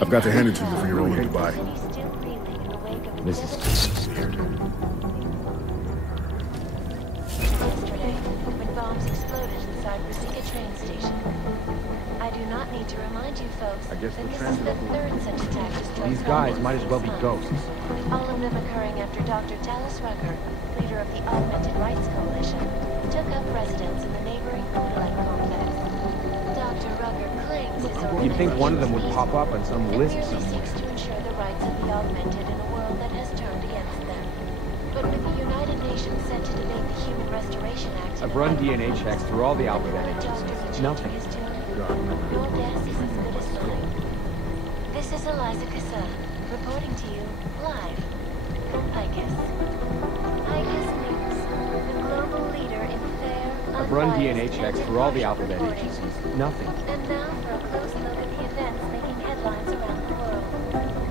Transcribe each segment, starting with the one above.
I've got to hand it to you for your own Dubai. This is just weird. Yesterday, when bombs exploded inside Rosika train station. I do not need to remind you folks that this is the third such attack destroyed. These guys might as well be ghosts. All of them occurring after Dr. Talis Rucker, leader of the Augmented Rights Coalition, took up residence in the neighboring Odalite complex. Dr. Rucker claims his organization... You'd think one of them would pop up on some list somewhere. seeks to ensure the rights of the augmented in a world that has turned against them. But with the United Nations set to debate the Human Restoration Act... I've run DNA checks through all the alphabet agencies. Nothing. Your guess is as good as mine. This is Eliza Kassa, reporting to you live from ICUS. ICUS News, the global leader in fair, I've run DNA checks through all the alphabet agencies. Nothing. And now for a close look at the events making headlines around the world.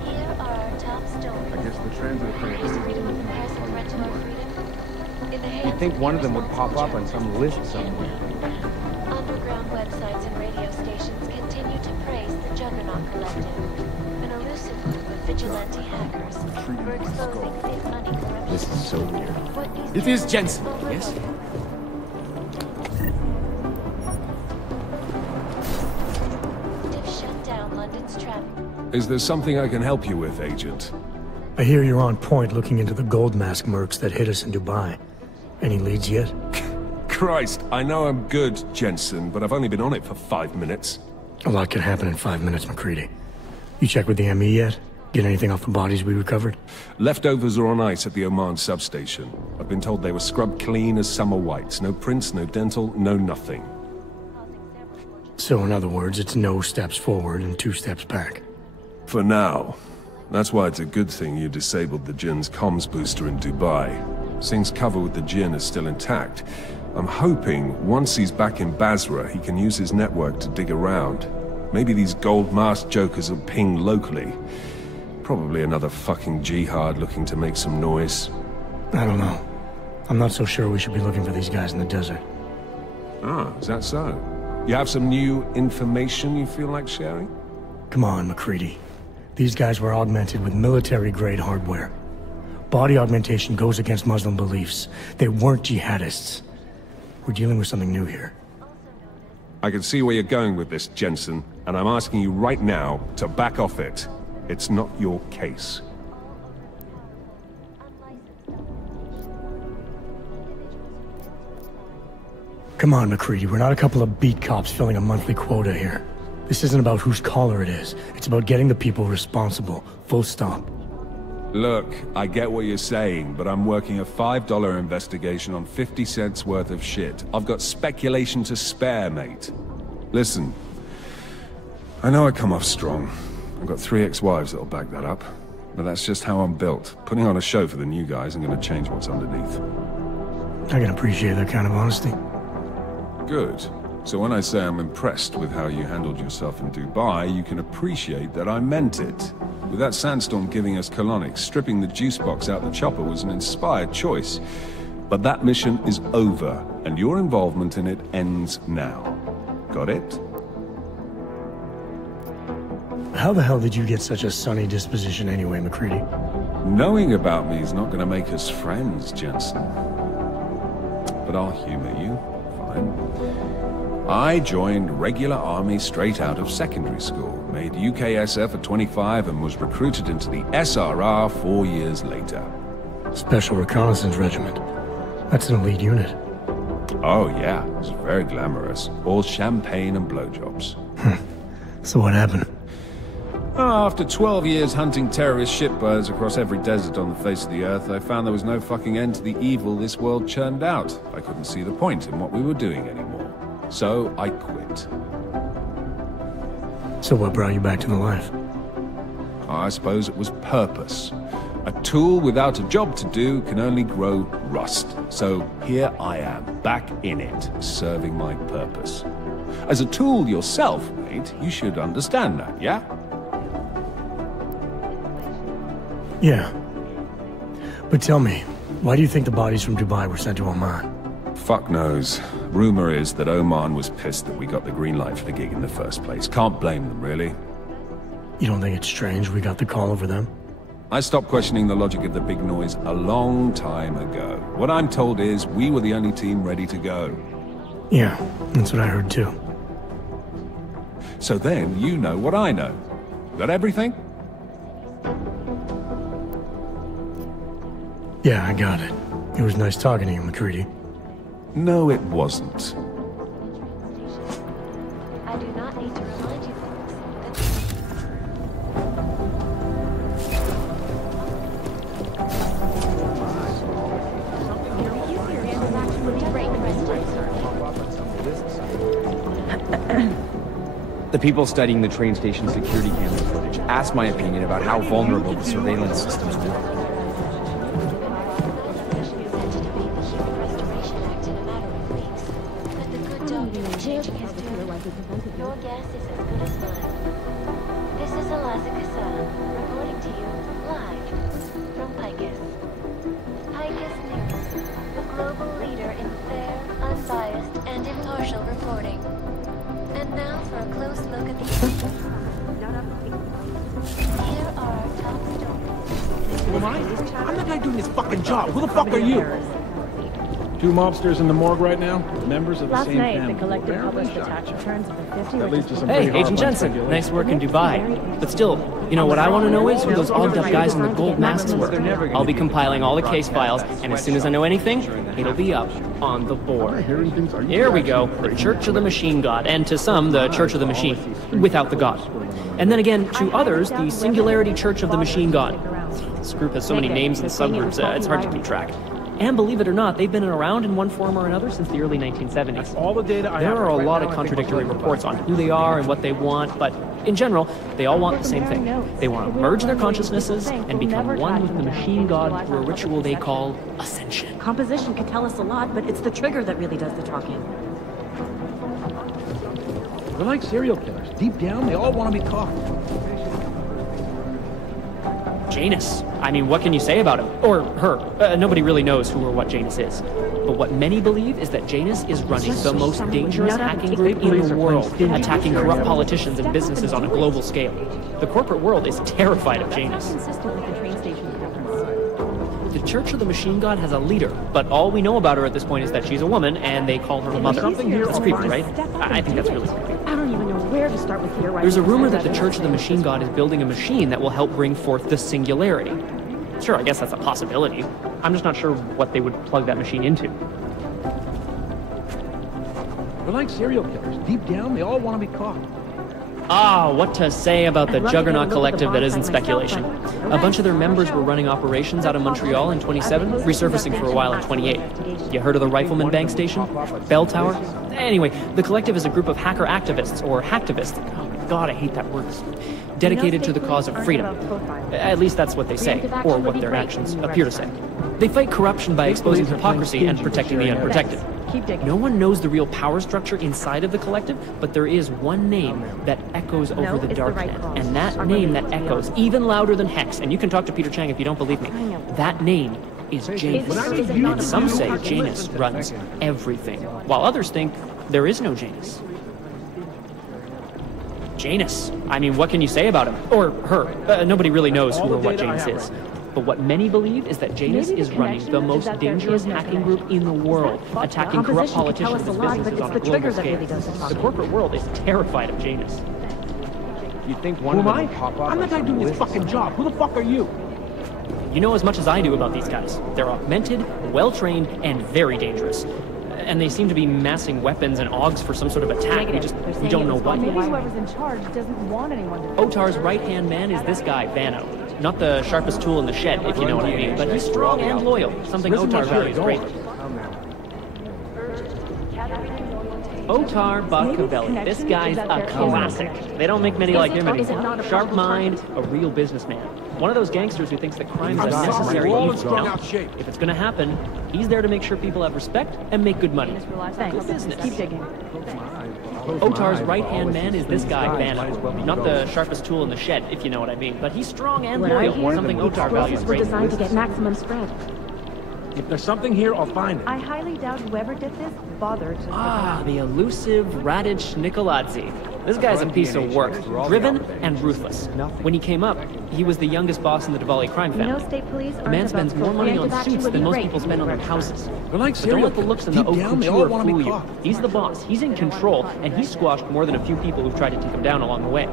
Here are our top stories. I guess the transit Is freedom of the press a threat to our freedom? In the hands You'd think one of them would pop up on some list somewhere. Underground websites and radio stations continue to praise the Juggernaut Collective, an elusive group of vigilante hackers for exposing big money corruption. This is so weird. What It is Jensen, yes? They've shut down London's traffic. Is there something I can help you with, Agent? I hear you're on point looking into the gold mask mercs that hit us in Dubai. Any leads yet? Christ, I know I'm good, Jensen, but I've only been on it for 5 minutes. A lot can happen in 5 minutes, McCready. You check with the ME yet? Get anything off the bodies we recovered? Leftovers are on ice at the Oman substation. I've been told they were scrubbed clean as summer whites. No prints, no dental, no nothing. So in other words, it's no steps forward and 2 steps back. For now. That's why it's a good thing you disabled the Jinn's comms booster in Dubai. Singh's cover with the Jinn is still intact. I'm hoping once he's back in Basra, he can use his network to dig around. Maybe these gold masked jokers will ping locally. Probably another fucking jihad looking to make some noise. I don't know. I'm not so sure we should be looking for these guys in the desert. Ah, is that so? You have some new information you feel like sharing? Come on, McCready. These guys were augmented with military-grade hardware. Body augmentation goes against Muslim beliefs. They weren't jihadists. We're dealing with something new here. I can see where you're going with this, Jensen, and I'm asking you right now to back off it. It's not your case. Come on, McCready. We're not a couple of beat cops filling a monthly quota here. This isn't about whose caller it is. It's about getting the people responsible. Full stop. Look, I get what you're saying, but I'm working a $5 investigation on 50 cents worth of shit. I've got speculation to spare, mate. Listen, I know I come off strong. I've got 3 ex-wives that'll back that up. But that's just how I'm built. Putting on a show for the new guys ain't gonna change what's underneath. I can appreciate that kind of honesty. Good. So when I say I'm impressed with how you handled yourself in Dubai, you can appreciate that I meant it. With that sandstorm giving us colonics, stripping the juice box out the chopper was an inspired choice. But that mission is over, and your involvement in it ends now. Got it? How the hell did you get such a sunny disposition anyway, McCready? Knowing about me is not going to make us friends, Jensen. But I'll humor you. Fine. I joined regular army straight out of secondary school, made UKSF at 25 and was recruited into the SRR 4 years later. Special Reconnaissance Regiment. That's an elite unit. Oh yeah, it's very glamorous. All champagne and blowjobs. So what happened? After 12 years hunting terrorist shitbirds across every desert on the face of the earth, I found there was no fucking end to the evil this world churned out. I couldn't see the point in what we were doing anymore. So I quit. So what brought you back to the life? I suppose it was purpose. A tool without a job to do can only grow rust. So here I am, back in it, serving my purpose. As a tool yourself, mate, you should understand that, yeah? Yeah. But tell me, why do you think the bodies from Dubai were sent to Oman? Fuck knows. Rumor is that Oman was pissed that we got the green light for the gig in the first place. Can't blame them, really. You don't think it's strange we got the call over them? I stopped questioning the logic of the big noise a long time ago. What I'm told is we were the only team ready to go. Yeah, that's what I heard too. So then you know what I know. Got everything? Yeah, I got it. It was nice talking to you, McCready. No, it wasn't. I do not need to remind you folks The people studying the train station security camera footage asked my opinion about how vulnerable the surveillance systems were. Your guess is as good as mine. This is Zarkow, reporting to you live from Picus. Picus News, the global leader in fair, unbiased, and impartial reporting. And now for a close look at the... Here are our top stories. Who am I? I'm the guy doing this fucking job. Who the fuck are you? Two mobsters in the morgue right now, members of the Last same night, family. the collective published the tax returns of the 50 That leads to some Hey, pretty Agent horrifying Jensen. speculation. Nice work in Dubai. But still, you know what I want to know is who those ogged-up guys in the gold masks were. I'll be compiling all the case files, and as soon as I know anything, it'll be up on the board. Here we go. The Church of the Machine God, and to some, the Church of the Machine, without the God. And then again, to others, the Singularity Church of the Machine God. This group has so many names and subgroups, it's hard to keep track. And believe it or not, they've been around in one form or another since the early 1970s. All the data I There have are a right lot now, of I think contradictory we're reports on who they are and what they want, but in general, they all want the same thing. They want to merge their consciousnesses and become one with the machine god through a ritual they call ascension. Composition could tell us a lot, but it's the trigger that really does the talking. They're like serial killers. Deep down, they all want to be caught. Janus. I mean, what can you say about him? Or her. Nobody really knows who or what Janus is. But what many believe is that Janus is running the most dangerous hacking group in the world, attacking corrupt politicians and businesses on a global scale. The corporate world is terrified of Janus. Consistent with the train station preference. The Church of the Machine God has a leader, but all we know about her at this point is that she's a woman, and they call her a mother. That's creepy, right? I think that's really creepy. I don't even know where to start with theorizing. There's a rumor that the Church of the Machine God is building a machine that will help bring forth the Singularity. Sure, I guess that's a possibility. I'm just not sure what they would plug that machine into. They're like serial killers. Deep down, they all want to be caught. Ah, what to say about the Juggernaut Collective that isn't speculation. A bunch of their members were running operations out of Montreal in 27, resurfacing for a while in 28. You heard of the Rifleman Bank Station? Bell Tower? Anyway, the Collective is a group of hacker activists, or hacktivists. Oh my god, I hate that word. Dedicated to the cause of freedom. At least that's what they say, or what their actions appear to say. They fight corruption by exposing hypocrisy and protecting the unprotected. No one knows the real power structure inside of the Collective, but there is one name that echoes over the darknet. And that name that echoes even louder than Hex, and you can talk to Peter Chang if you don't believe me, that name is Janus. And some say Janus runs everything, while others think there is no Janus. Janus. I mean, what can you say about him? Or her. Nobody really knows who or what Janus is. But what many believe is that Janus is running the most dangerous hacking group in the world, attacking corrupt politicians and businesses on a global scale. The corporate world is terrified of Janus. You think one Who of am them I? will pop up I'm the on guy some doing this list fucking job. Who the fuck are you? You know as much as I do about these guys. They're augmented, well-trained, and very dangerous. And they seem to be massing weapons and augs for some sort of attack. We don't know what. Maybe whoever's in charge doesn't want anyone to... Otar's right-hand man is this guy, Vano. Not the sharpest tool in the shed, if you know what I mean, but he's strong and loyal, something Otar values greatly. Otar Botkavelli. This guy's a classic. They don't make many like him anymore. Sharp mind, a real businessman. One of those gangsters who thinks that crime's a necessary evil. No. If it's gonna happen, he's there to make sure people have respect and make good money. Good business. Keep digging. Otar's right-hand man is this guy, Vano. Not the sharpest tool in the shed, if you know what I mean, but he's strong and loyal, something Otar values We're greatly. designed to get maximum spread. If there's something here, I'll find it. I highly doubt whoever did this bothered to... Ah, the elusive Radich Nikoladze. This guy's a piece of work, driven and ruthless. When he came up, he was the youngest boss in the Diwali crime family. state police The man spends more money on suits than most people spend on their houses. They're like But don't serial let the looks in killers. the Deep haute down, they all couture want to fool be you. caught. He's the boss, he's in control, and he's squashed more than a few people who've tried to take him down along the way.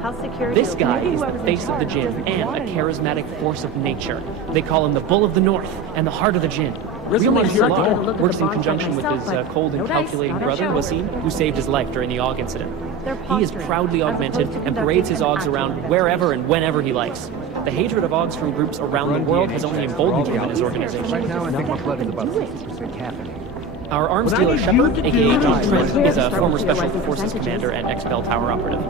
House security. This guy is the face of the Jinn and a charismatic force of nature. They call him the Bull of the North and the Heart of the Jinn. Real name Zarkow works in conjunction with his cold and calculating brother, Wasim, who saved his life during the AUG incident. He is proudly augmented and parades his AUGs around wherever and whenever he likes. The hatred of AUGs from groups around the world has only emboldened him in his organization. Right now, I think my blood is about 50% caffeinated. Our arms dealer Shepard, aka John Trent, is a former Special Forces commander and ex-Bell Tower operative.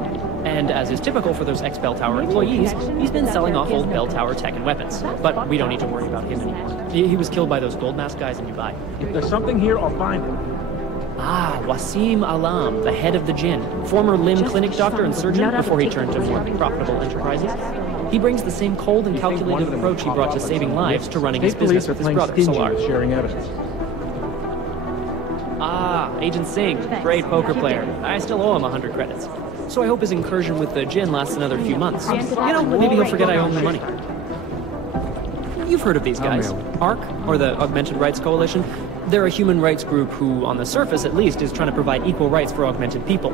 And as is typical for those ex-Bell Tower employees, he's been selling off old Bell Tower tech and weapons. But we don't need to worry about him anymore. He was killed by those gold mask guys in Dubai. If there's something here, I'll find it. Ah, Wasim Alam, the head of the Jinn, former limb clinic doctor and surgeon before he turned to more profitable enterprises. He brings the same cold and calculated approach he brought to saving lives to running his business with his brother, Solar. Sharing evidence. Ah, Agent Singh, great poker player. I still owe him 100 credits. So I hope his incursion with the Jinn lasts another few months. You know, maybe he'll forget I owe him the money. You've heard of these guys. ARC, or the Augmented Rights Coalition. They're a human rights group who, on the surface at least, is trying to provide equal rights for augmented people.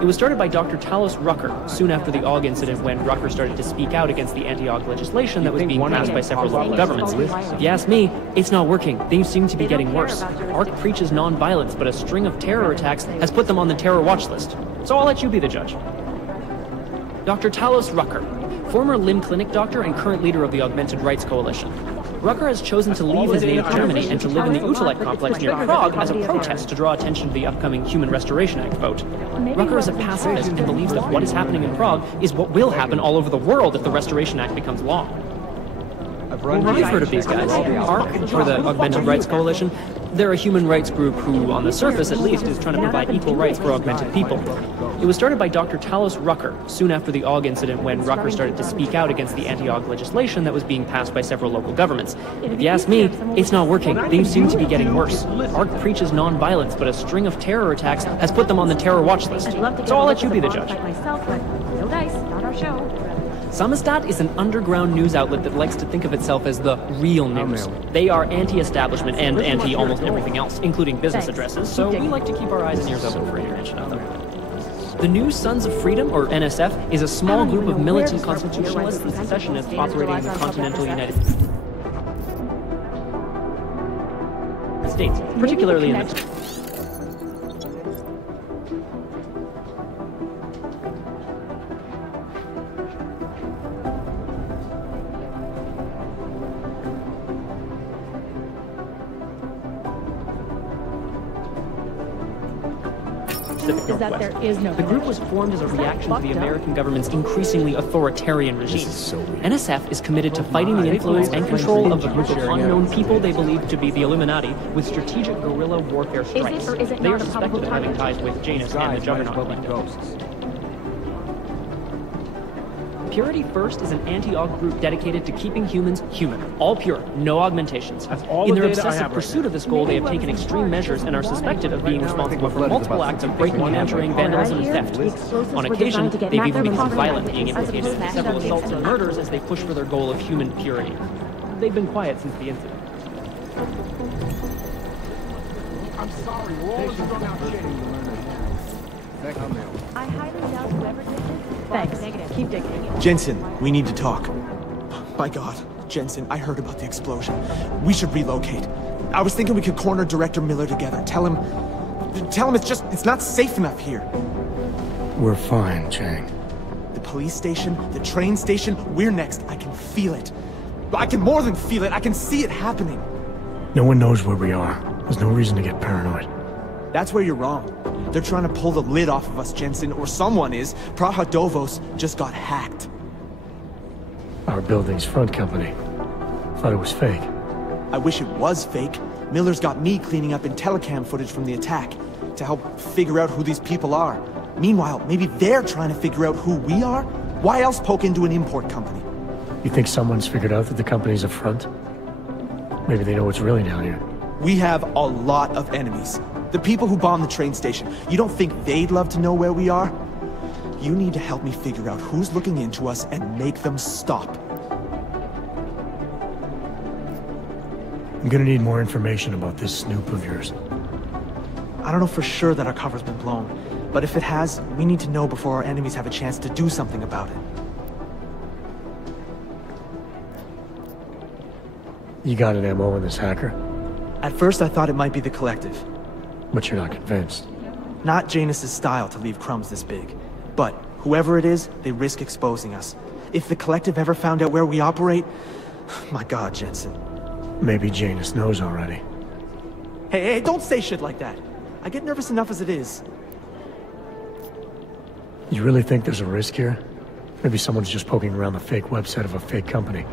It was started by Dr. Talos Rucker, soon after the AUG incident when Rucker started to speak out against the anti-AUG legislation that was being passed by several local governments. If you ask me, it's not working. Things seem to be getting worse. ARC preaches non-violence, but a string of terror attacks has put them on the terror watch list. So I'll let you be the judge. Dr. Talos Rucker, former limb clinic doctor and current leader of the Augmented Rights Coalition. Rucker has chosen to leave his native Germany and to live in the Utrecht complex near Prague as a protest to draw attention to the upcoming Human Restoration Act vote. Rucker is a pacifist and believes that what is happening in Prague is what will happen all over the world if the Restoration Act becomes law. You've heard of these guys. ARC, or the Augmented Rights Coalition. They're a human rights group who, on the surface at least, is trying to provide equal rights for augmented people. It was started by Dr. Talos Rucker, soon after the AUG incident when Rucker started to speak out against the anti-AUG legislation that was being passed by several local governments. If you ask me, it's not working. Things seem to be getting worse. ARC preaches non-violence, but a string of terror attacks has put them on the terror watch list. So I'll let you be the judge. No dice, not our show. Samizdat is an underground news outlet that likes to think of itself as the real news. They are anti-establishment and anti-almost everything else, including business addresses, so we like to keep our eyes and ears open for any mention of them. The New Sons of Freedom, or NSF, is a small group of militant constitutionalists and secessionists operating in the continental United States, particularly in the... Pacific Northwest. The group was formed as a reaction to the American government's increasingly authoritarian regime. NSF is committed to fighting the influence and control of a group of unknown people they believe to be the Illuminati with strategic guerrilla warfare strikes. They are suspected of having ties with Janus and the Juggernaut Collective. Purity First is an anti-AUG group dedicated to keeping humans human, all pure, no augmentations. In their obsessive pursuit of this goal, they have taken extreme measures and are suspected of being responsible for multiple acts of breaking and entering, vandalism, and theft. On occasion, they've even become violent, being implicated in several assaults and murders as they push for their goal of human purity. They've been quiet since the incident. I'm sorry, we're all strung out shit. I highly doubt whoever did this. Thanks. Keep digging. Jensen, we need to talk. My God, Jensen, I heard about the explosion. We should relocate. I was thinking we could corner Director Miller together. Tell him it's not safe enough here. We're fine, Chang. The police station, the train station, we're next. I can feel it. I can more than feel it. I can see it happening. No one knows where we are. There's no reason to get paranoid. That's where you're wrong. They're trying to pull the lid off of us, Jensen, or someone is. Praha Dovos just got hacked. Our building's front company. Thought it was fake. I wish it was fake. Miller's got me cleaning up IntelliCam footage from the attack to help figure out who these people are. Meanwhile, maybe they're trying to figure out who we are? Why else poke into an import company? You think someone's figured out that the company's a front? Maybe they know what's really down here. We have a lot of enemies. The people who bombed the train station. You don't think they'd love to know where we are? You need to help me figure out who's looking into us and make them stop. I'm gonna need more information about this snoop of yours. I don't know for sure that our cover's been blown, but if it has, we need to know before our enemies have a chance to do something about it. You got an MO in this hacker? At first I thought it might be the Collective. But you're not convinced. Not Janus's style to leave crumbs this big. But whoever it is, they risk exposing us. If the Collective ever found out where we operate... My God, Jensen. Maybe Janus knows already. Hey, don't say shit like that. I get nervous enough as it is. You really think there's a risk here? Maybe someone's just poking around the fake website of a fake company.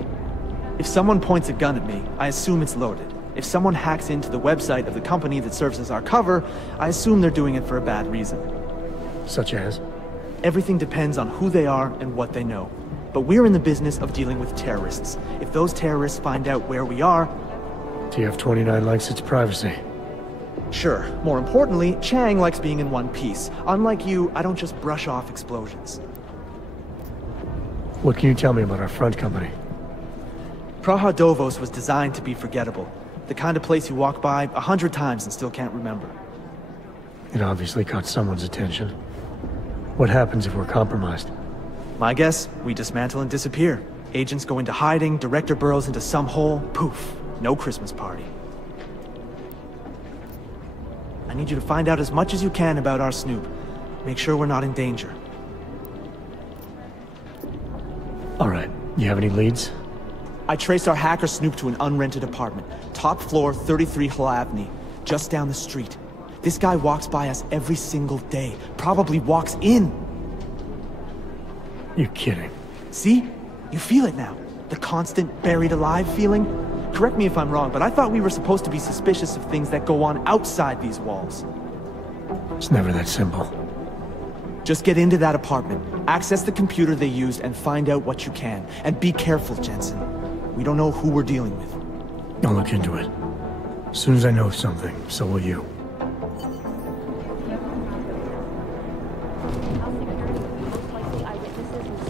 If someone points a gun at me, I assume it's loaded. If someone hacks into the website of the company that serves as our cover, I assume they're doing it for a bad reason. Such as? Everything depends on who they are and what they know. But we're in the business of dealing with terrorists. If those terrorists find out where we are... TF-29 likes its privacy. Sure. More importantly, Chang likes being in one piece. Unlike you, I don't just brush off explosions. What can you tell me about our front company? Praha Dovos was designed to be forgettable. The kind of place you walk by 100 times and still can't remember. It obviously caught someone's attention. What happens if we're compromised? My guess, we dismantle and disappear. Agents go into hiding, Director burrows into some hole, poof, no Christmas party. I need you to find out as much as you can about our Snoop. Make sure we're not in danger. All right, you have any leads? I traced our hacker Snoop to an unrented apartment. Top floor, 33 Halavni, just down the street. This guy walks by us every single day. Probably walks in. You're kidding. See? You feel it now. The constant buried alive feeling. Correct me if I'm wrong, but I thought we were supposed to be suspicious of things that go on outside these walls. It's never that simple. Just get into that apartment, access the computer they used, and find out what you can. And be careful, Jensen. We don't know who we're dealing with. I'll look into it. As soon as I know something, so will you.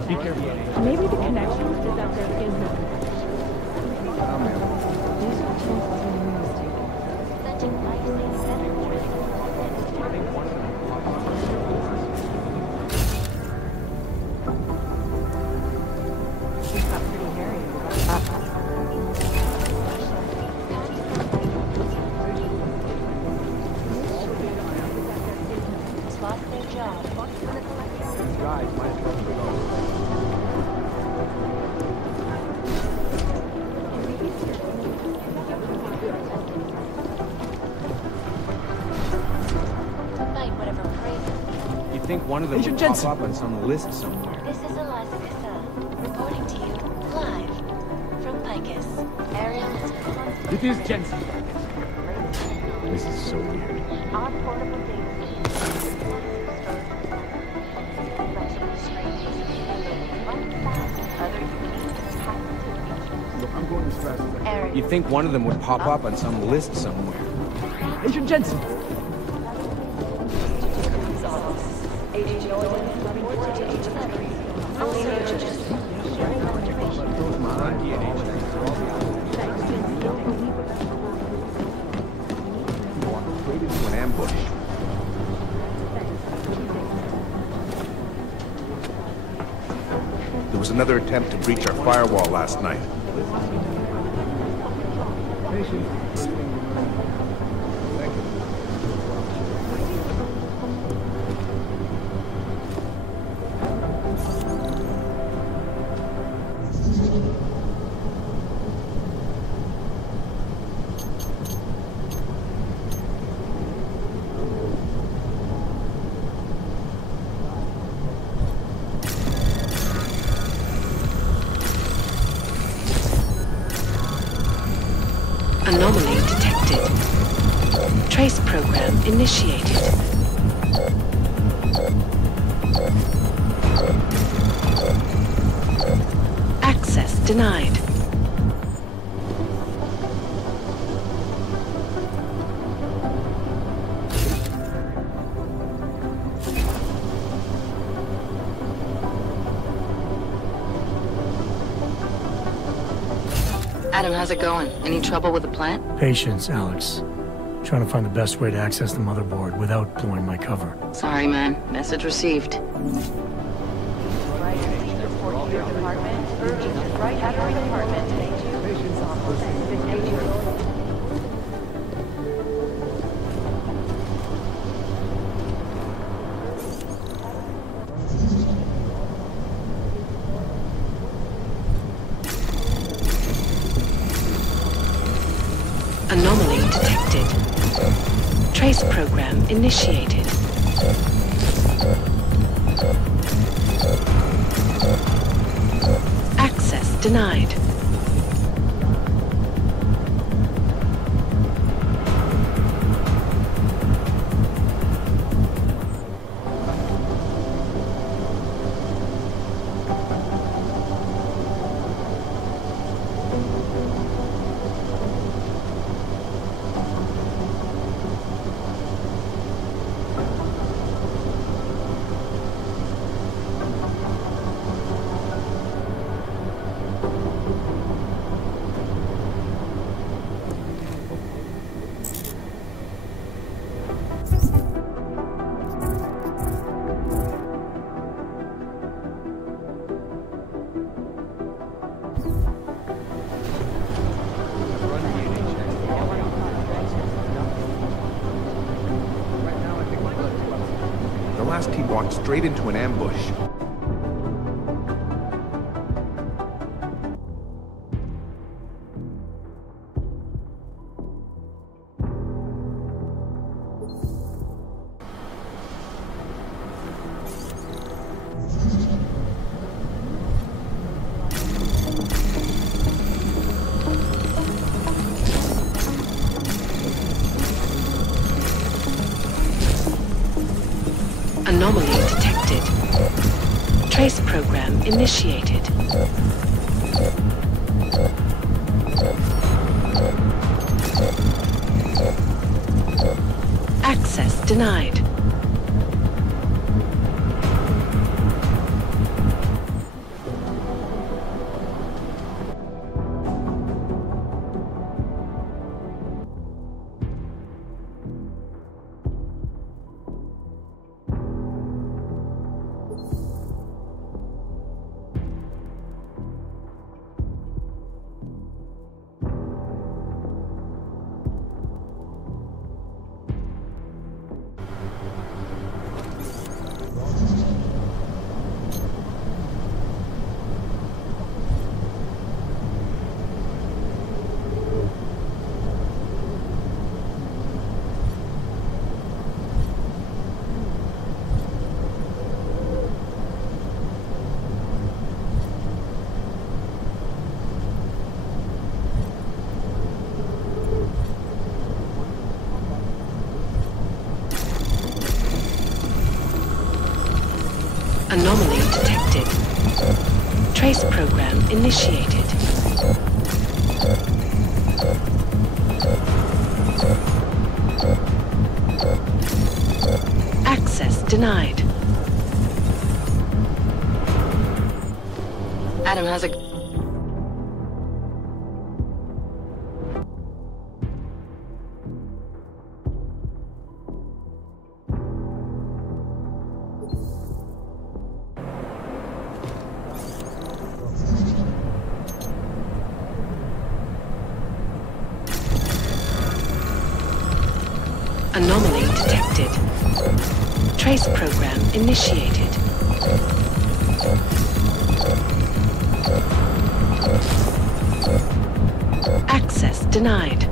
Be careful. Maybe the connection is that there is no think one of them would pop up on some list somewhere. This is Eliza Cassell, reporting to you live from Picus. Ariel is It is Jensen. This is so weird. our portable data system. Look, I'm going as fast as I can. You'd think one of them would pop up on some list somewhere. Agent Jensen! To an ambush. There was another attempt to breach our firewall last night. Anomaly detected. Trace program initiated. Access denied. Adam, how's it going? Any trouble with the plant? Patience, Alex. Trying to find the best way to access the motherboard without blowing my cover. Sorry, man. Message received. Anomaly detected. Trace program initiated. Access denied. The last team walked straight into an ambush. Anomaly detected. Trace program initiated. Access denied. Anomaly detected. Trace program initiated. Access denied. Adam, how's it... Anomaly detected. Trace program initiated. Access denied.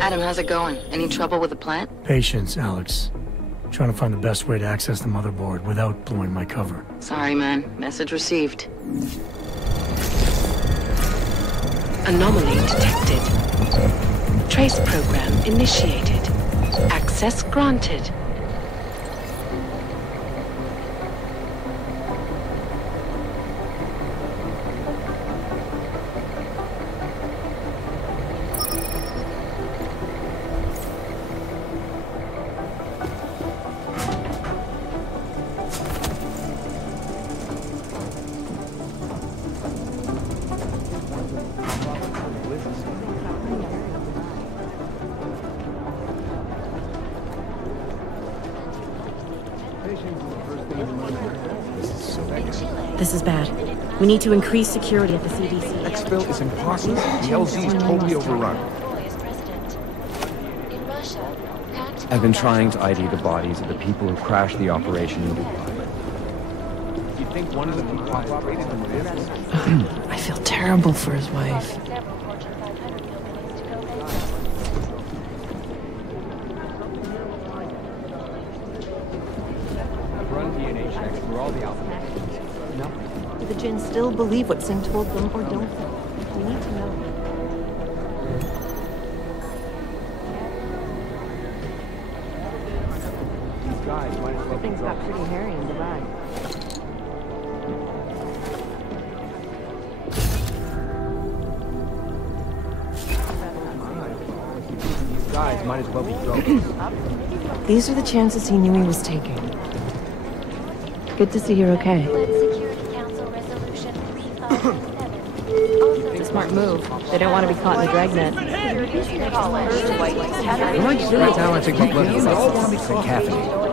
Adam, how's it going? Any trouble with the plant? Patience, Alex. Trying to find the best way to access the motherboard without blowing my cover. Sorry, man. Message received. Anomaly detected. Trace program initiated. Access granted. This is bad. We need to increase security at the CDC. Exfil is impossible. The LZ is totally overrun. I've been trying to ID the bodies of the people who crashed the operation in Dubai. Do you think one of them cooperated in this? I feel terrible for his wife. Run DNA checks through all the alphabets. Do the Jinn still believe what Singh told them, or don't they? We need to know. Things got pretty hairy in Dubai. These guys might as well be drones. These are the chances he knew he was taking. Good to see you're okay. It's a smart move. They don't want to be caught in the dragnet. Right now I think I'll let them all want to be caffeinated.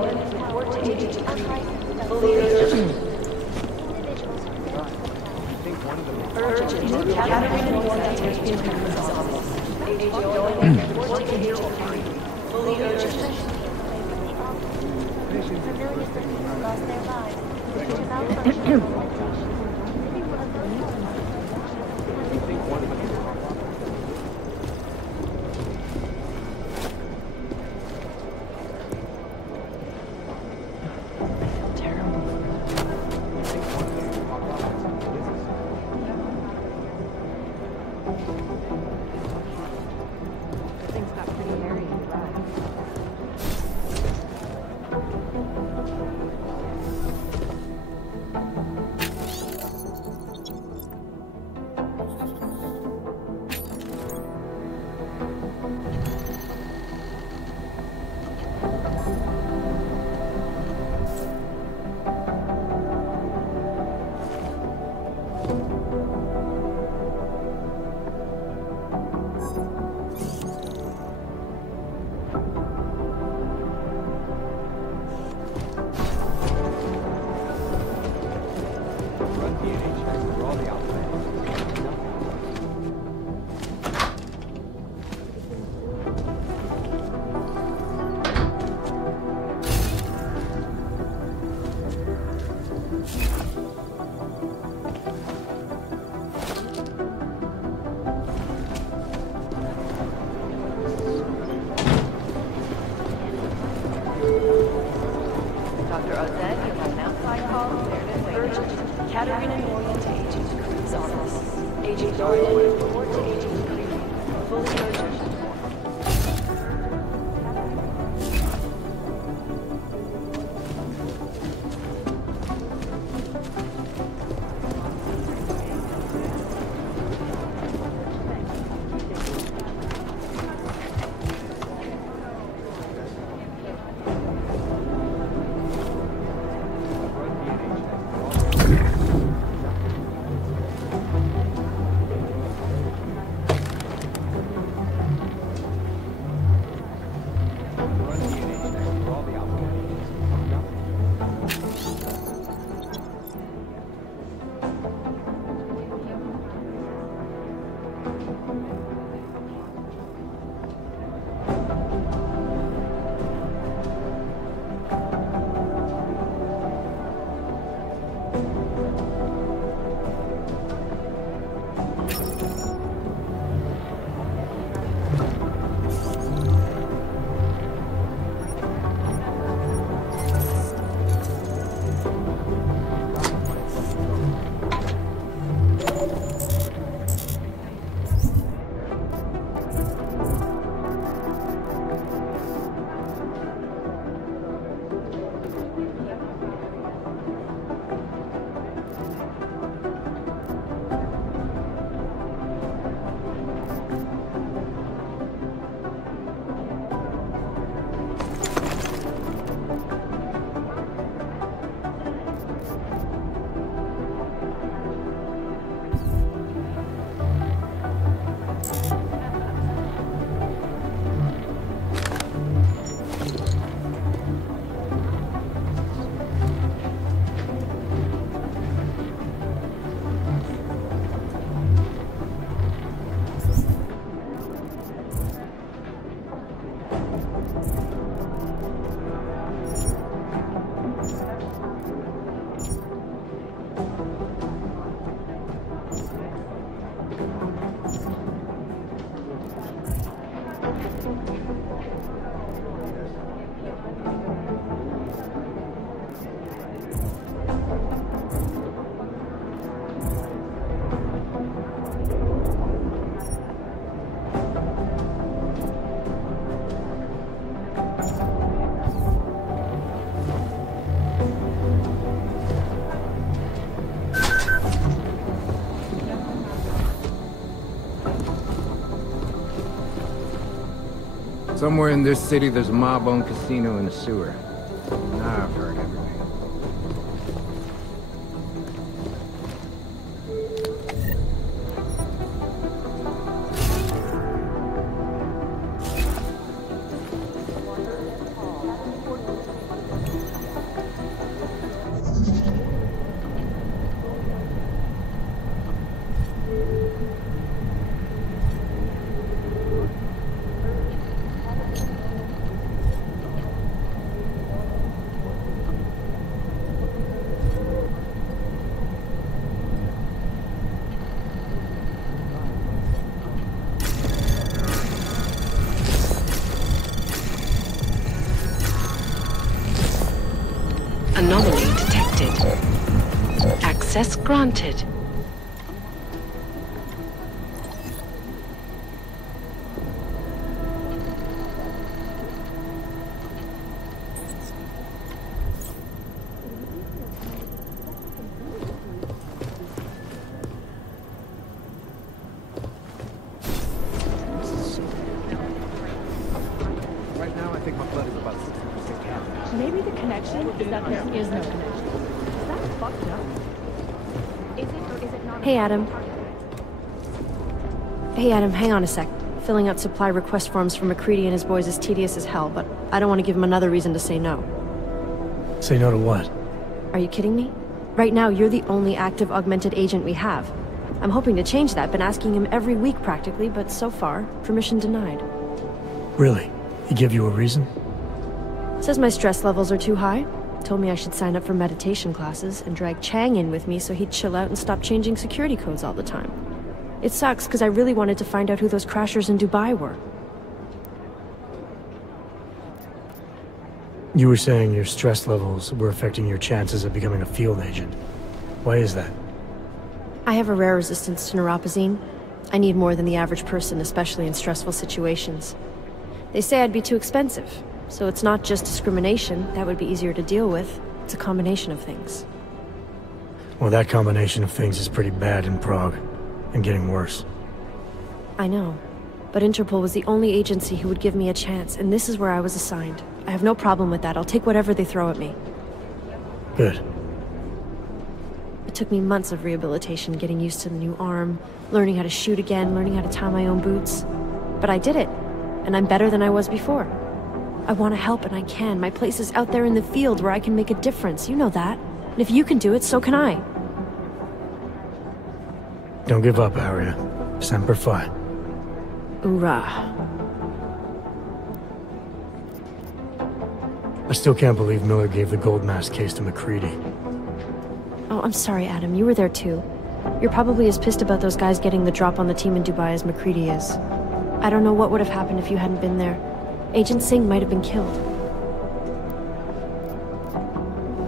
Somewhere in this city, there's a mob-owned casino in a sewer. Now I've heard everything. Anomaly detected. Access granted. Right now, I think my blood is about 60% caffeine. Maybe the connection is that there is no connection. Is that fucked up? Is it or is it not? Hey, Adam. Hey, Adam, hang on a sec. Filling out supply request forms for McCready and his boys is tedious as hell, but I don't want to give him another reason to say no. Say no to what? Are you kidding me? Right now, you're the only active augmented agent we have. I'm hoping to change that, been asking him every week practically, but so far, permission denied. Really? He give you a reason? Says my stress levels are too high. Told me I should sign up for meditation classes and drag Chang in with me so he'd chill out and stop changing security codes all the time. It sucks because I really wanted to find out who those crashers in Dubai were. You were saying your stress levels were affecting your chances of becoming a field agent. Why is that? I have a rare resistance to neuropozyne. I need more than the average person, especially in stressful situations. They say I'd be too expensive, so it's not just discrimination. That would be easier to deal with. It's a combination of things. Well, that combination of things is pretty bad in Prague, and getting worse. I know, but Interpol was the only agency who would give me a chance, and this is where I was assigned. I have no problem with that. I'll take whatever they throw at me. Good. It took me months of rehabilitation, getting used to the new arm, learning how to shoot again, learning how to tie my own boots. But I did it, and I'm better than I was before. I want to help, and I can. My place is out there in the field where I can make a difference. You know that. And if you can do it, so can I. Don't give up, Aria. Semper Fi. Hoorah. I still can't believe Miller gave the gold mask case to McCready. Oh, I'm sorry, Adam. You were there too. You're probably as pissed about those guys getting the drop on the team in Dubai as McCready is. I don't know what would have happened if you hadn't been there. Agent Singh might have been killed.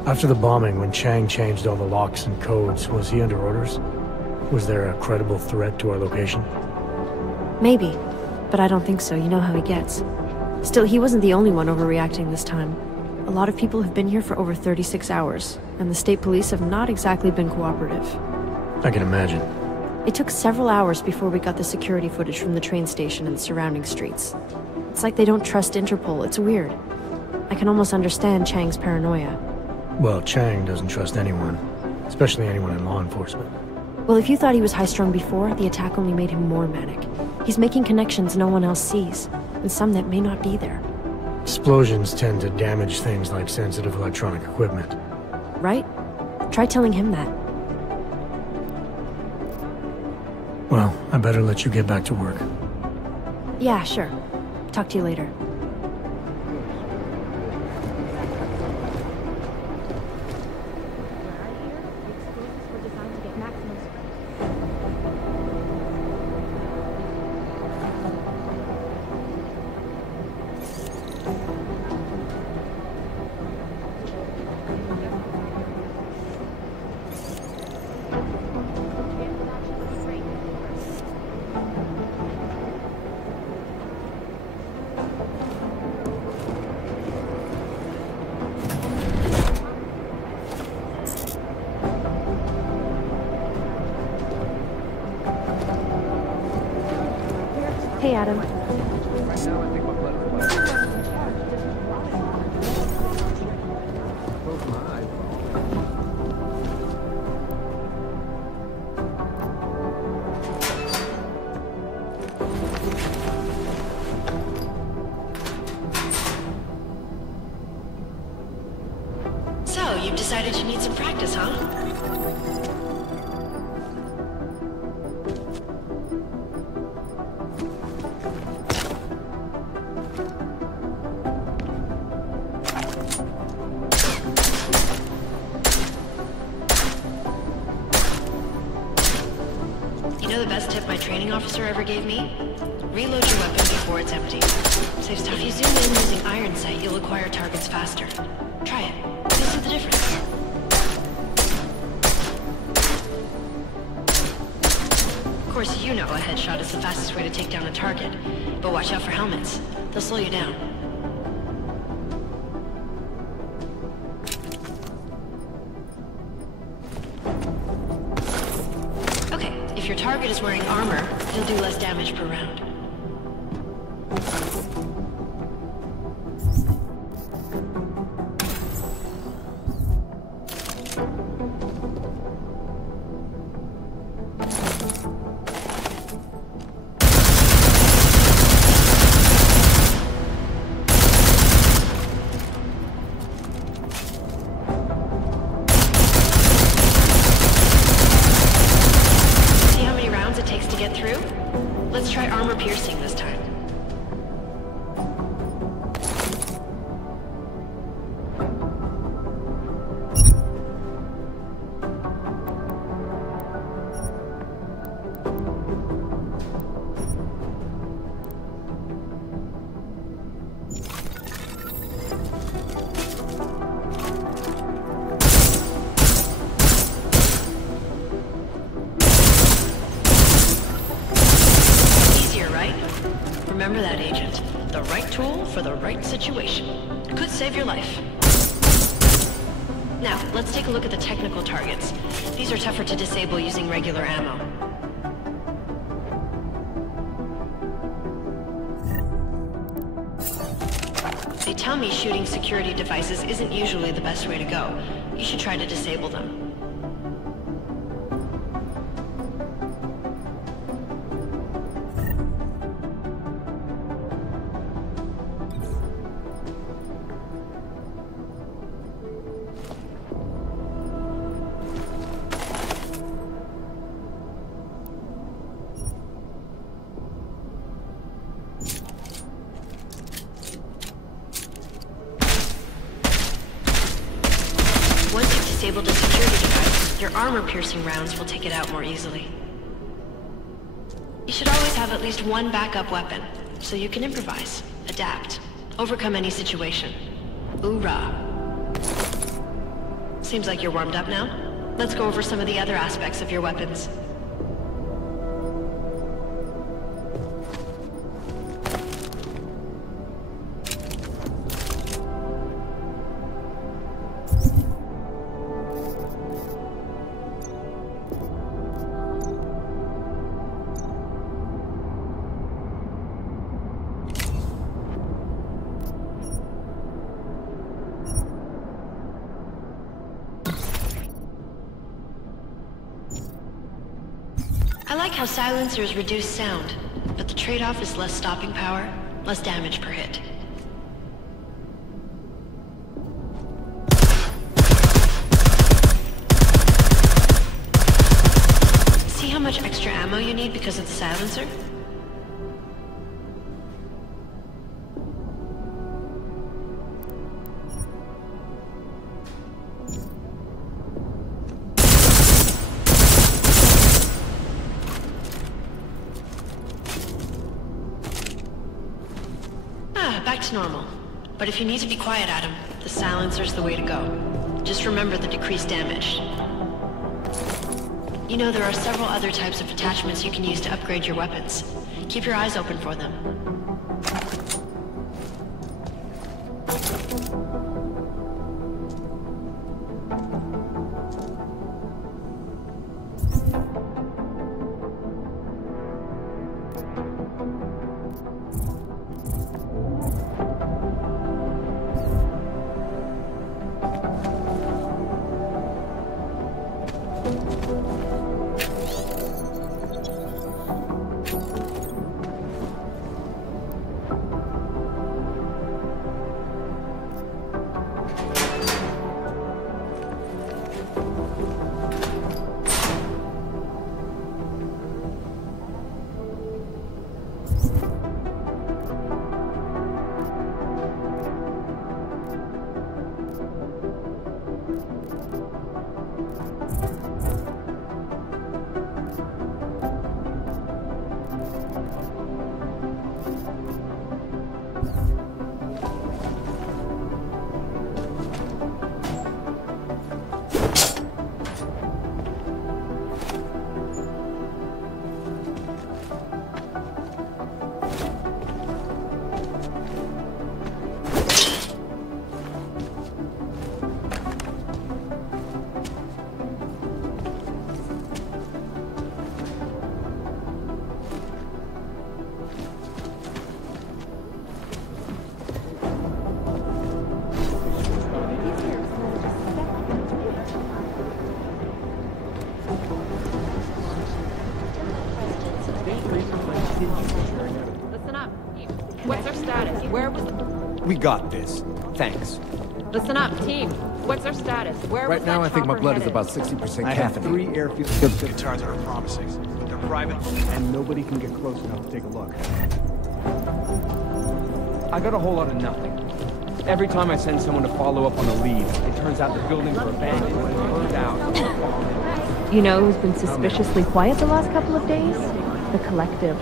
After the bombing, when Chang changed all the locks and codes, was he under orders? Was there a credible threat to our location? Maybe, but I don't think so. You know how he gets. Still, he wasn't the only one overreacting this time. A lot of people have been here for over 36 hours, and the state police have not exactly been cooperative. I can imagine. It took several hours before we got the security footage from the train station and the surrounding streets. It's like they don't trust Interpol. It's weird. I can almost understand Chang's paranoia. Well, Chang doesn't trust anyone, especially anyone in law enforcement. Well, if you thought he was high-strung before, the attack only made him more manic. He's making connections no one else sees, and some that may not be there. Explosions tend to damage things like sensitive electronic equipment. Right? Try telling him that. Well, I better let you get back to work. Yeah, sure. Talk to you later. Hey, Adam. Right now, I think my blood is about So, you've decided you need some practice, huh? You know the best tip my training officer ever gave me? Reload your weapon before it's empty. Saves time. If you zoom in using iron sight, you'll acquire targets faster. Try it. You'll see the difference. Of course, you know a headshot is the fastest way to take down a target. But watch out for helmets. They'll slow you down. Okay, if your target is wearing armor, he'll do less damage per round. Let's try armor piercing this time. Remember that, Agent. The right tool for the right situation. Could save your life. Now, let's take a look at the technical targets. These are tougher to disable using regular ammo. They tell me shooting security devices isn't usually the best way to go. You should try to disable them. Once you've disabled a security device, your armor-piercing rounds will take it out more easily. You should always have at least one backup weapon, so you can improvise, adapt, overcome any situation. Hoorah! Seems like you're warmed up now. Let's go over some of the other aspects of your weapons. I like how silencers reduce sound, but the trade-off is less stopping power, less damage per hit. See how much extra ammo you need because of the silencer? Back to normal. But if you need to be quiet, Adam, the silencer's the way to go. Just remember the decreased damage. You know, there are several other types of attachments you can use to upgrade your weapons. Keep your eyes open for them. Listen up. What's our status? Where was... We got this. Thanks. Listen up, team. What's our status? Where Right was now, I that think my chopper blood is headed? about 60% I have caffeinated. 3 airfield guitars that are promising. They're private, and nobody can get close enough to take a look. I got a whole lot of nothing. Every time I send someone to follow up on a lead, it turns out the buildings are abandoned, burned out. You know who's been suspiciously quiet the last couple of days? The Collective.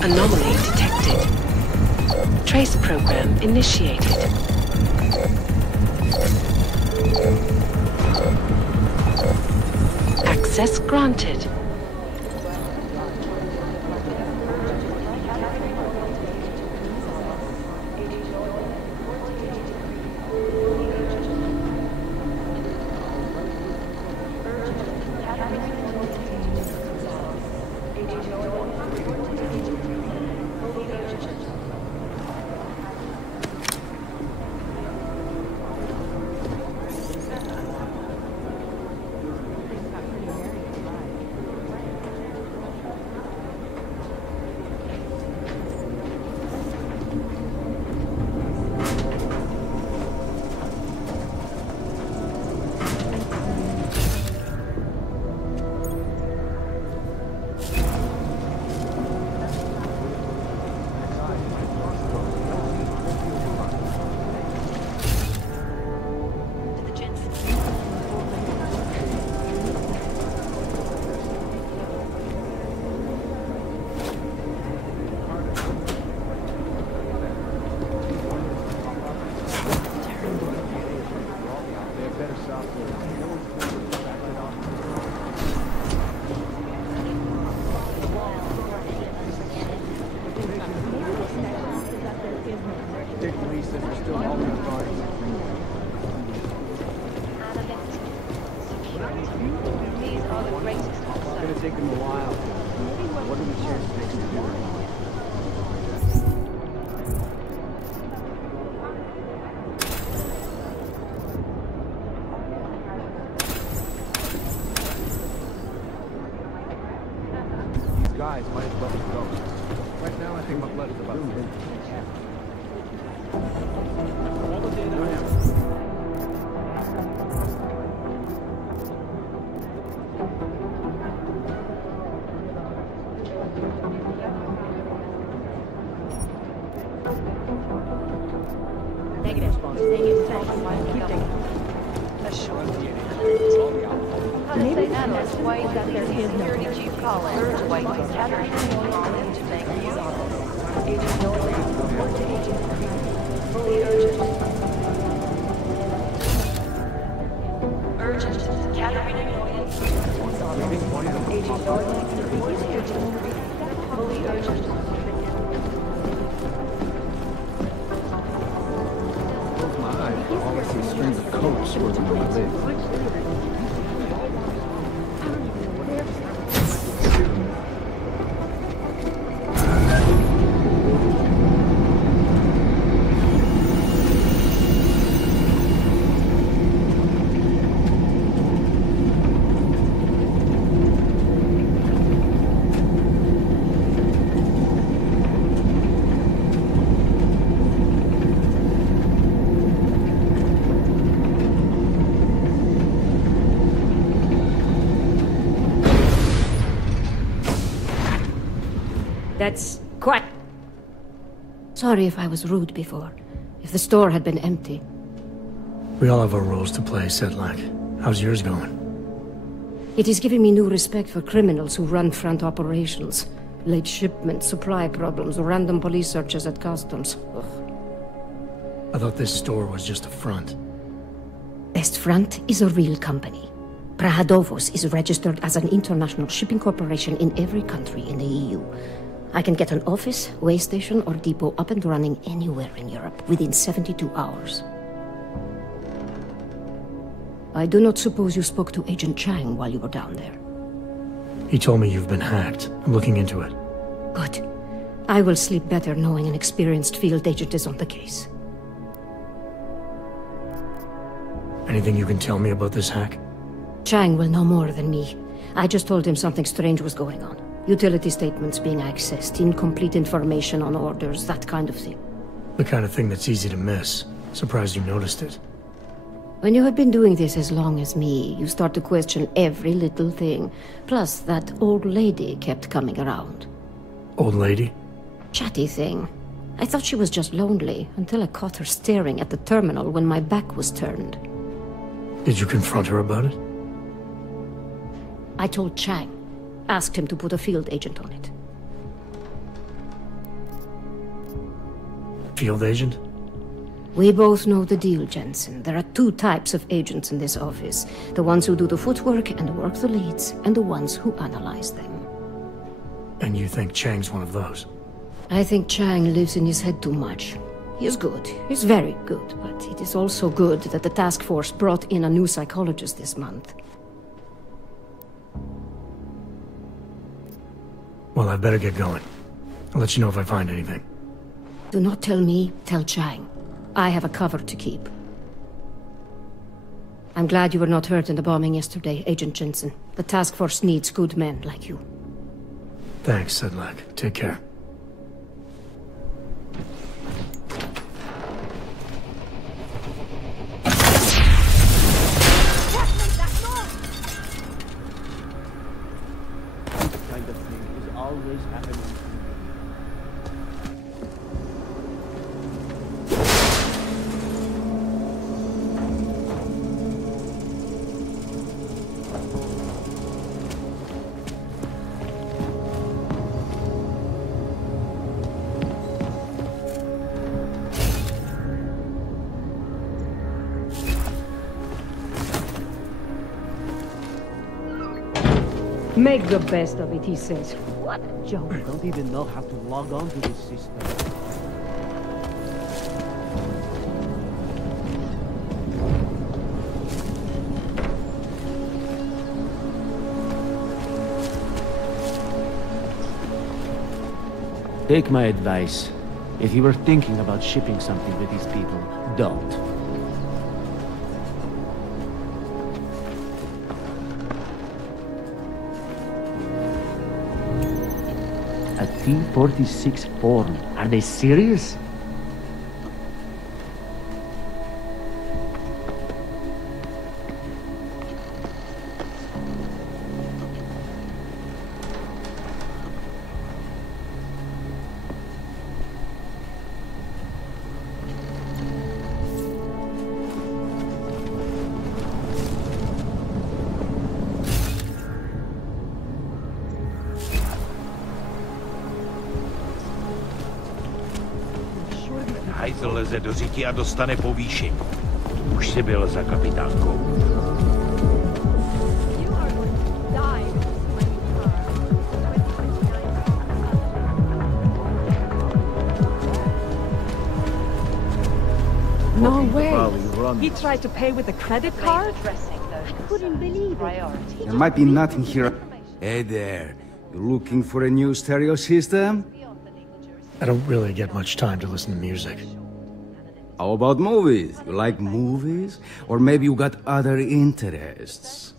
Anomaly detected. Trace program initiated. Access granted. Guys, might as well go. Right now, I think my blood is about 60%. That's quite... Sorry if I was rude before. If the store had been empty. We all have our roles to play, Sedlak. How's yours going? It is giving me new respect for criminals who run front operations. Late shipments, supply problems, random police searches at customs. Ugh. I thought this store was just a front. Best Front is a real company. Prahadovos is registered as an international shipping corporation in every country in the EU. I can get an office, way station, or depot up and running anywhere in Europe within 72 hours. I do not suppose you spoke to Agent Chang while you were down there. He told me you've been hacked. I'm looking into it. Good. I will sleep better knowing an experienced field agent is on the case. Anything you can tell me about this hack? Chang will know more than me. I just told him something strange was going on. Utility statements being accessed, incomplete information on orders, that kind of thing. The kind of thing that's easy to miss. Surprised you noticed it. When you have been doing this as long as me, you start to question every little thing. Plus, that old lady kept coming around. Old lady? Chatty thing. I thought she was just lonely, until I caught her staring at the terminal when my back was turned. Did you confront her about it? I told Chang. Asked him to put a field agent on it. Field agent? We both know the deal, Jensen. There are two types of agents in this office. The ones who do the footwork and work the leads, and the ones who analyze them. And you think Chang's one of those? I think Chang lives in his head too much. He is good. He's very good. But it is also good that the task force brought in a new psychologist this month. Well, I'd better get going. I'll let you know if I find anything. Do not tell me, tell Chang. I have a cover to keep. I'm glad you were not hurt in the bombing yesterday, Agent Jensen. The task force needs good men like you. Thanks, Sedlak. Take care. Always happening. Make the best of it, he says. What a joke. I don't even know how to log on to this system. Take my advice. If you were thinking about shipping something to these people, don't. A T-46 form. Are they serious? hajzl leze do řiti a dostane povýšení. Už si byl za kapitánkou. No way. He tried to pay with a credit card? I couldn't believe it. There might be nothing here. Hey there. You looking for a new stereo system? I don't really get much time to listen to music. How about movies? You like movies? Or maybe you got other interests?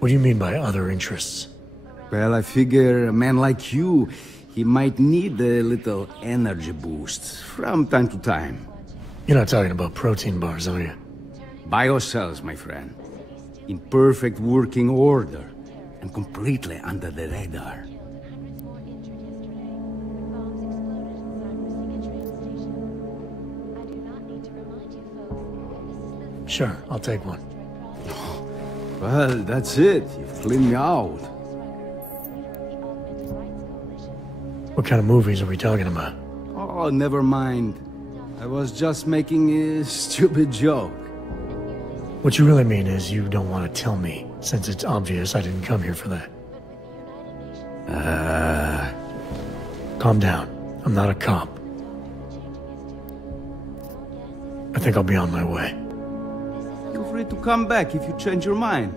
What do you mean by other interests? Well, I figure a man like you, he might need a little energy boost from time to time. You're not talking about protein bars, are you? Biocells, my friend. In perfect working order. And completely under the radar. Sure, I'll take one. Well, that's it. You've cleaned me out. What kind of movies are we talking about? Oh, never mind. I was just making a stupid joke. What you really mean is you don't want to tell me, since it's obvious I didn't come here for that. Calm down. I'm not a cop. I think I'll be on my way. Feel free to come back if you change your mind.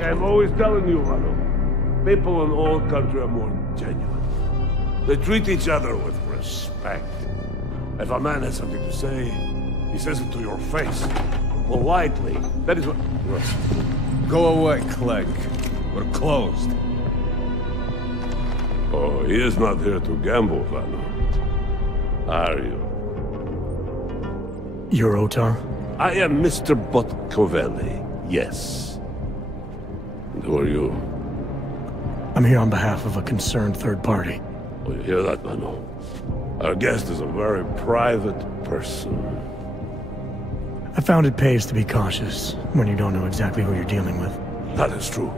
I'm always telling you, Rado, people in all country are more genuine. They treat each other with respect. If a man has something to say, he says it to your face. Politely. That is what... Go away, Clegg. We're closed. Oh, he is not here to gamble, Vano. Are you? You're Otar? I am Mr. Botkovelli, yes. And who are you? I'm here on behalf of a concerned third party. Oh, you hear that, Mano? Our guest is a very private person. I found it pays to be cautious when you don't know exactly who you're dealing with. That is true.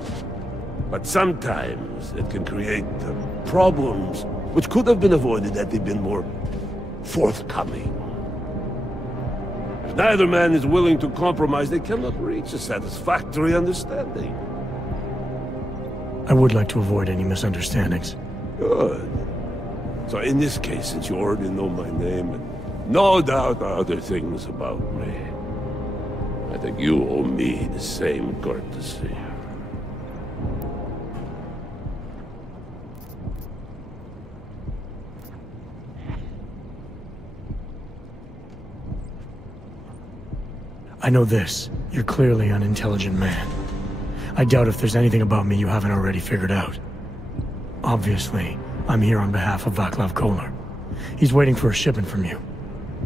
But sometimes it can create problems which could have been avoided had they been more forthcoming. If neither man is willing to compromise, they cannot reach a satisfactory understanding. I would like to avoid any misunderstandings. Good. So in this case, since you already know my name, and no doubt other things about me, I think you owe me the same courtesy. I know this. You're clearly an intelligent man. I doubt if there's anything about me you haven't already figured out. Obviously, I'm here on behalf of Vaclav Kolar. He's waiting for a shipment from you.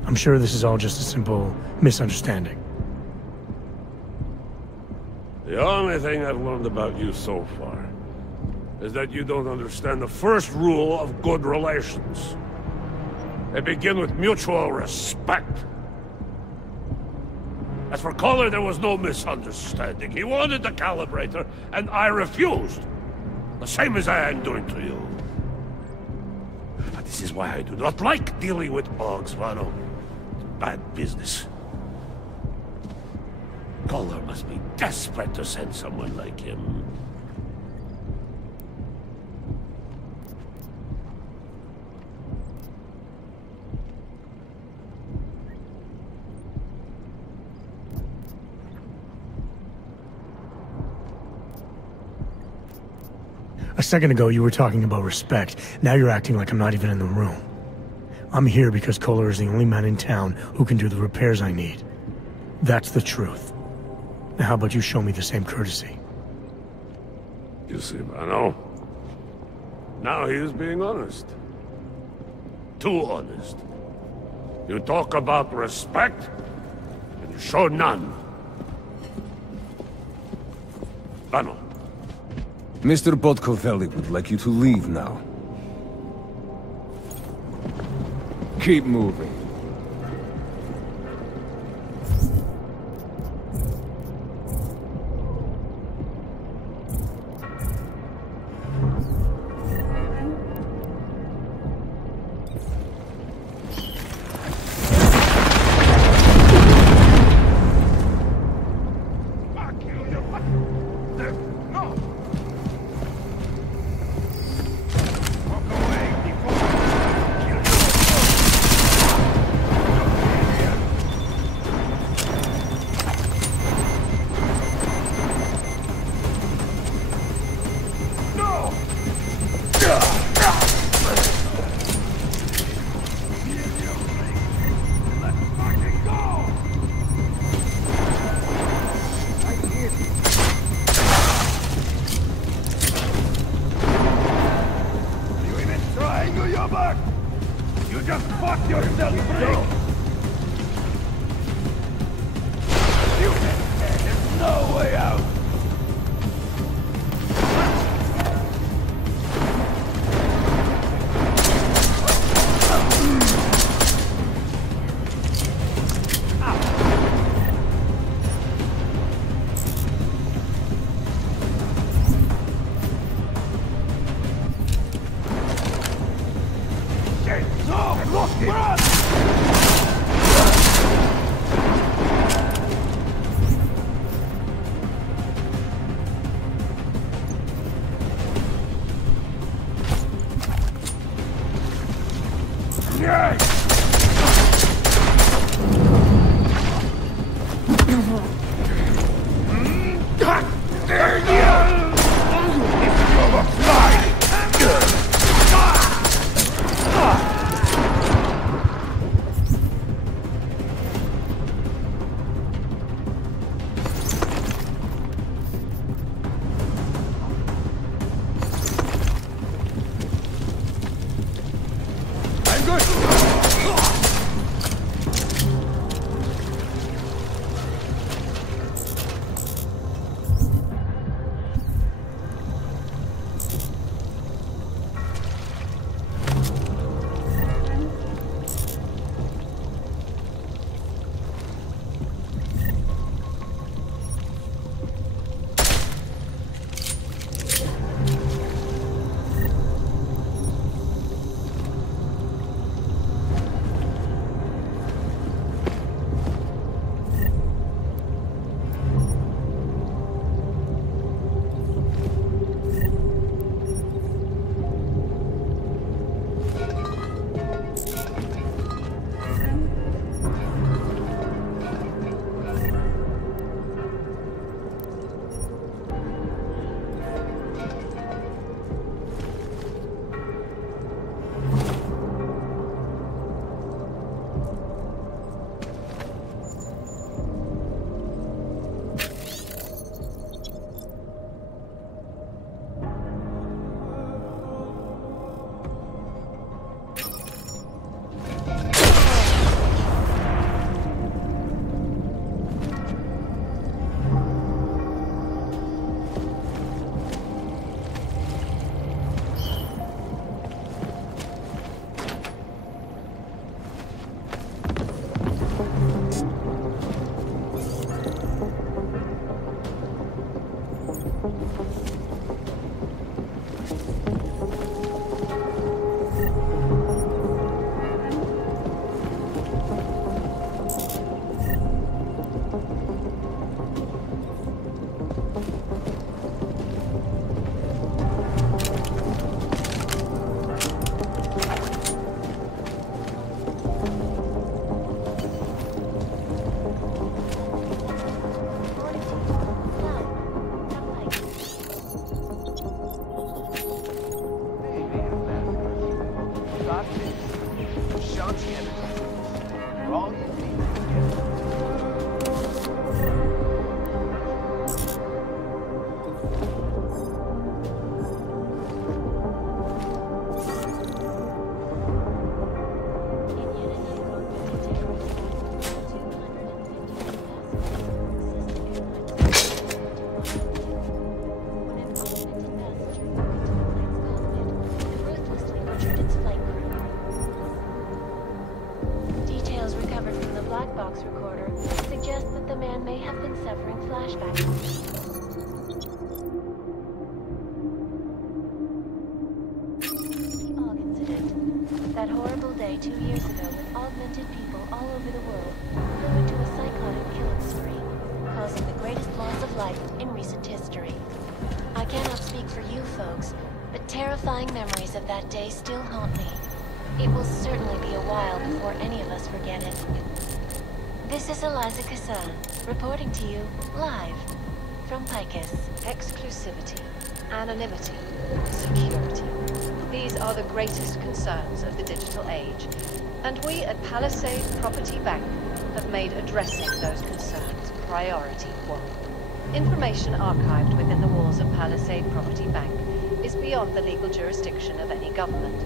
I'm sure this is all just a simple misunderstanding. The only thing I've learned about you so far is that you don't understand the first rule of good relations. They begin with mutual respect. As for Kolar, there was no misunderstanding. He wanted the calibrator, and I refused. The same as I am doing to you. This is why I do not like dealing with Boggs, Vano. Bad business. Kohler must be desperate to send someone like him. A second ago, you were talking about respect. Now you're acting like I'm not even in the room. I'm here because Kohler is the only man in town who can do the repairs I need. That's the truth. Now how about you show me the same courtesy? You see, Vano? Now he is being honest. Too honest. You talk about respect, and you show none. Vano. Mr. Podkoveli would like you to leave now. Keep moving. John Scanner's. For all you need to get. That horrible day 2 years ago when augmented people all over the world flew into a psychotic killing spree, causing the greatest loss of life in recent history. I cannot speak for you folks, but terrifying memories of that day still haunt me. It will certainly be a while before any of us forget it. This is Eliza Cassan, reporting to you live from Picus. Exclusivity, anonymity, security. These are the greatest concerns of the digital age, and we at Palisade Property Bank have made addressing those concerns priority one. Information archived within the walls of Palisade Property Bank is beyond the legal jurisdiction of any government.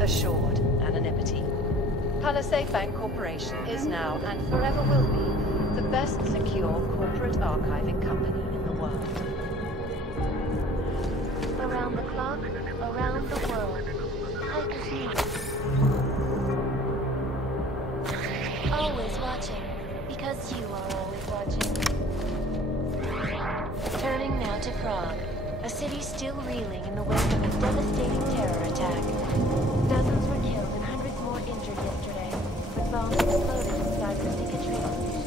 Assured anonymity. Palisade Bank Corporation is now and forever will be the best secure corporate archiving company in the world. Around the clock, around the world. Picus News. Always watching, because you are always watching. Turning now to Prague, a city still reeling in the wake of a devastating terror attack. Dozens were killed and hundreds more injured yesterday, with bombs exploded inside the ticket train station.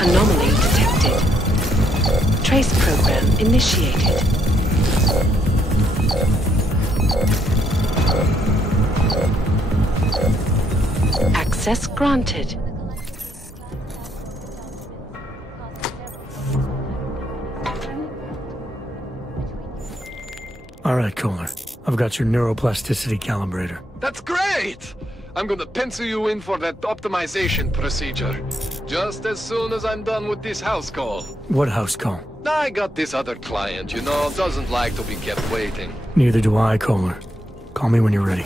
Anomaly detected. Trace program initiated. Access granted. All right, Kohler. I've got your neuroplasticity calibrator. That's great! I'm gonna pencil you in for that optimization procedure. Just as soon as I'm done with this house call. What house call? I got this other client, you know, doesn't like to be kept waiting. Neither do I, Kohler. Call me when you're ready.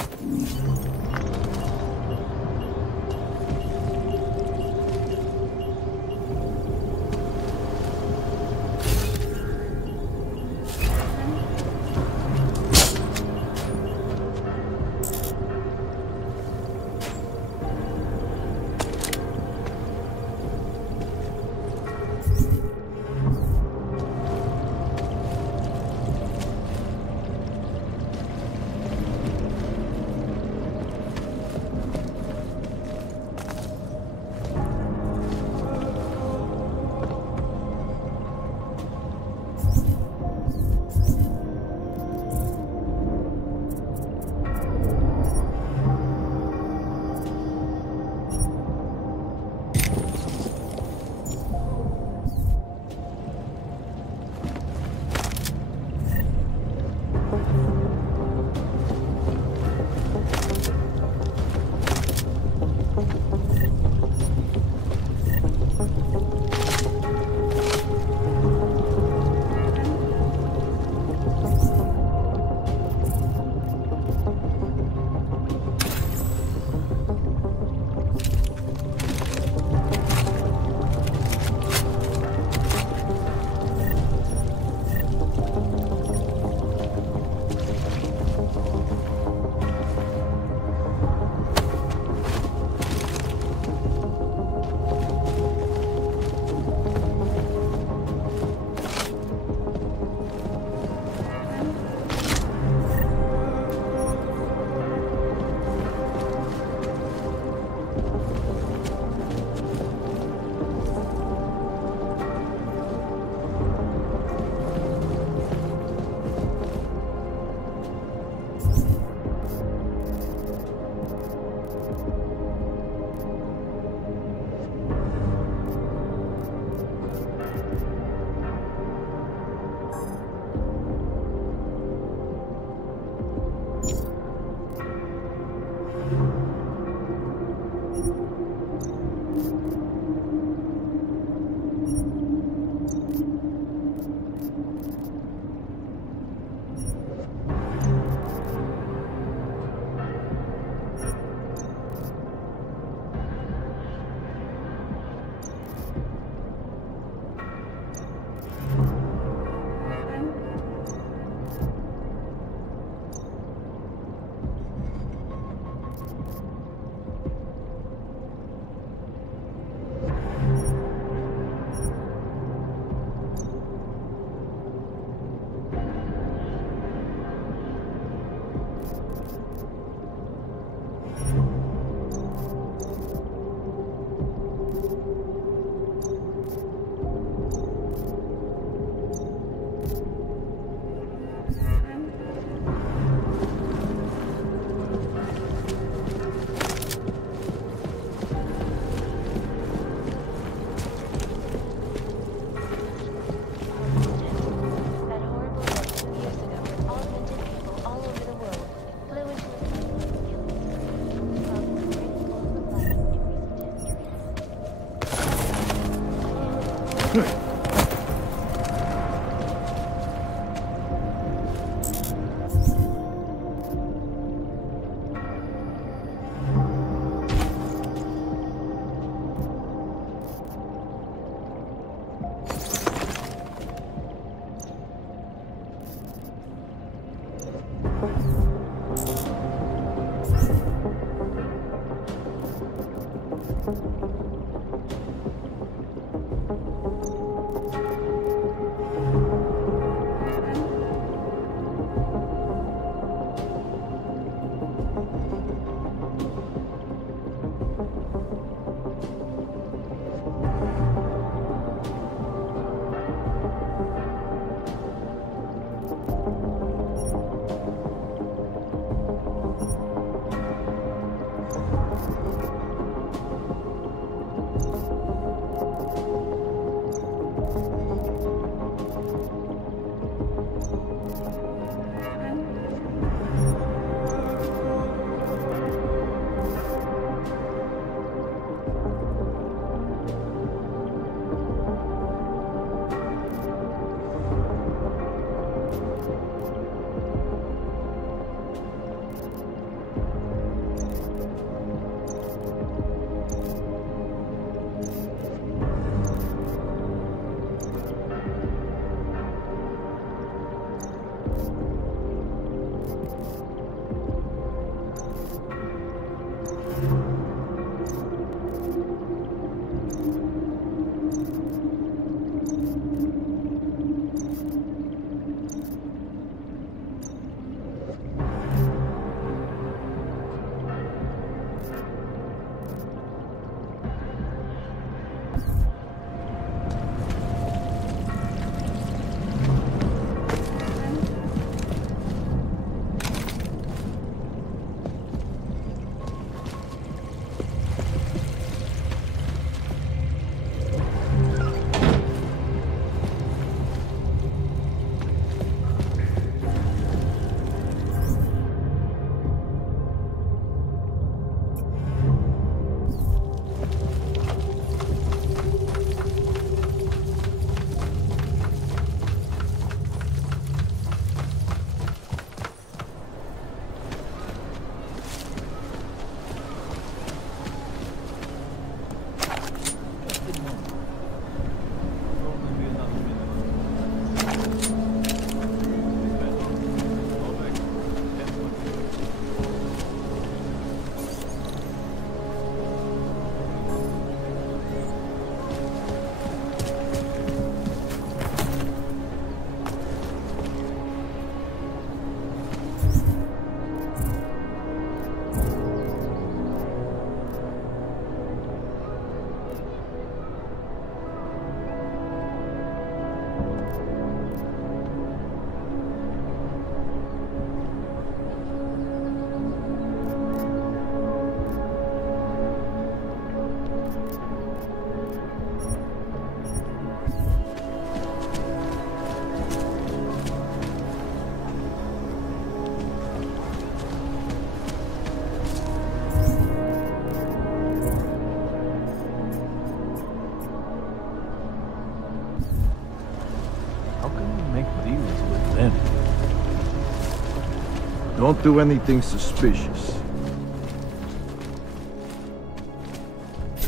Don't do anything suspicious.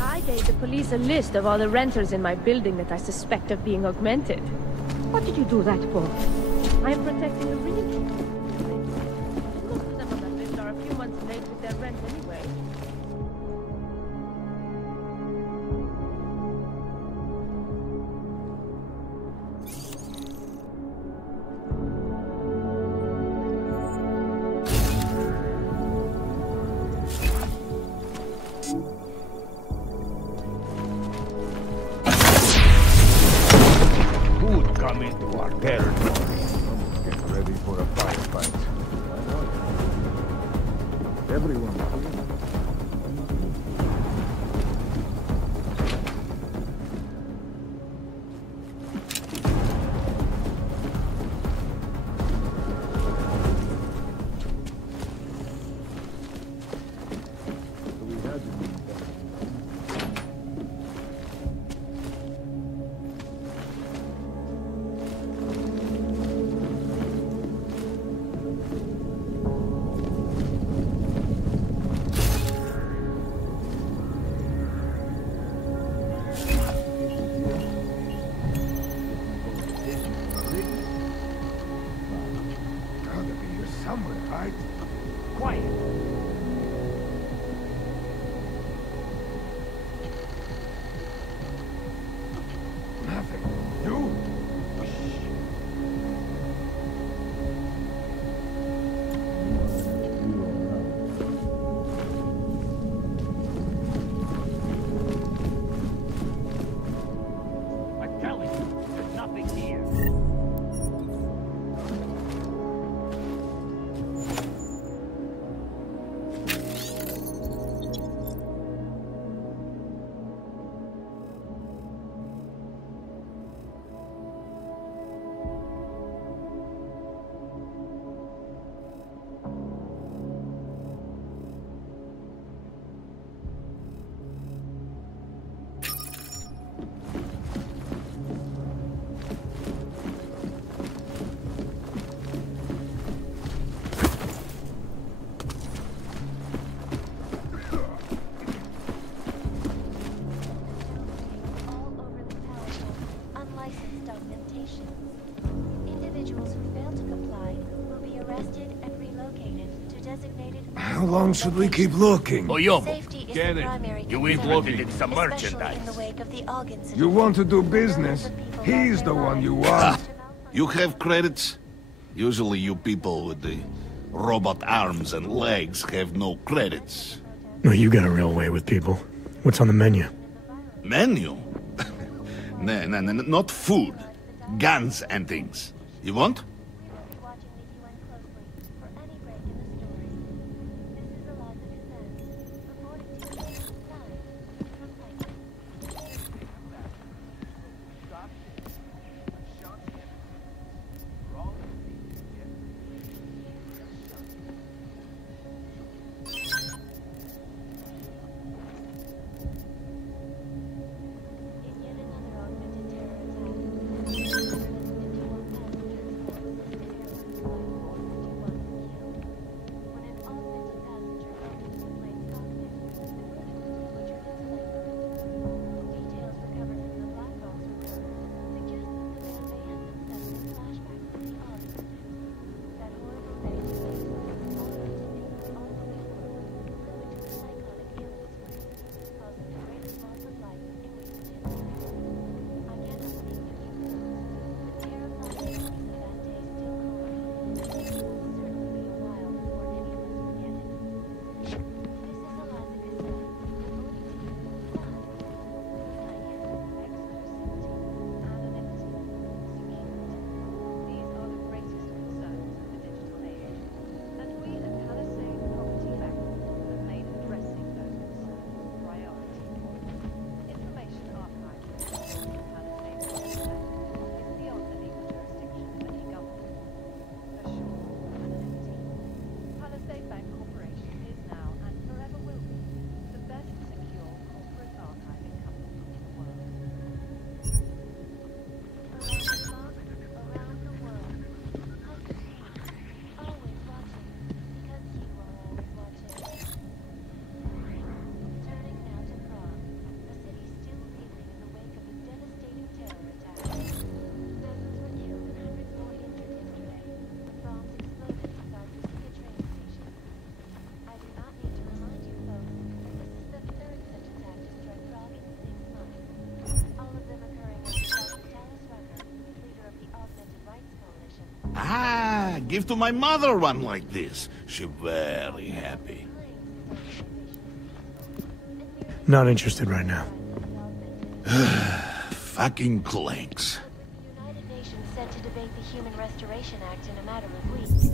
I gave the police a list of all the renters in my building that I suspect of being augmented. What did you do that for? I am protecting the rich. Most of them on that list are a few months late with their rent anyway. Come into our territory. Get ready for a firefight. Everyone. right? Quiet. Nothing. You? I'm telling you, there's nothing here. Unlicensed augmentation. Individuals who fail to comply will be arrested and relocated to designated. How long should we keep looking? Safety is the primary You ain't concern, looking at some especially merchandise. in the wake of the Ogg incident. You want to do business? He's the one you want. You have credits? Usually you people with the robot arms and legs have no credits. No, you got a real way with people. What's on the menu? Menu? No, not food. Guns and things. You want? Give to my mother one like this. She very happy. Not interested right now. Fucking clanks. United Nations said to debate the Human Restoration Act in a matter of weeks.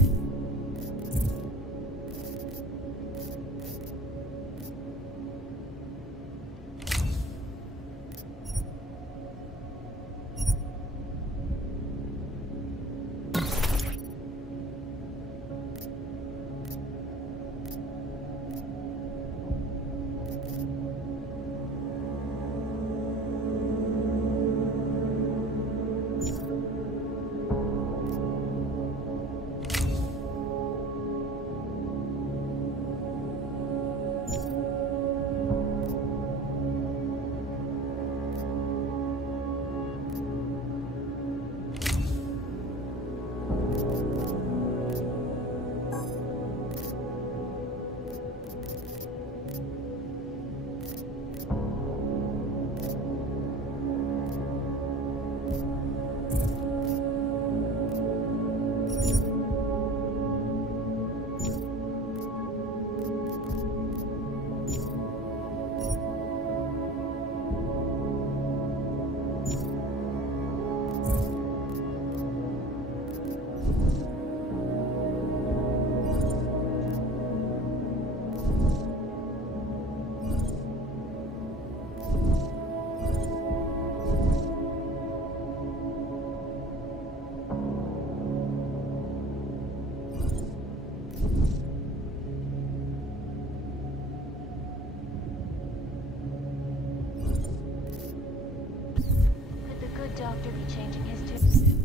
doctor be changing his tune?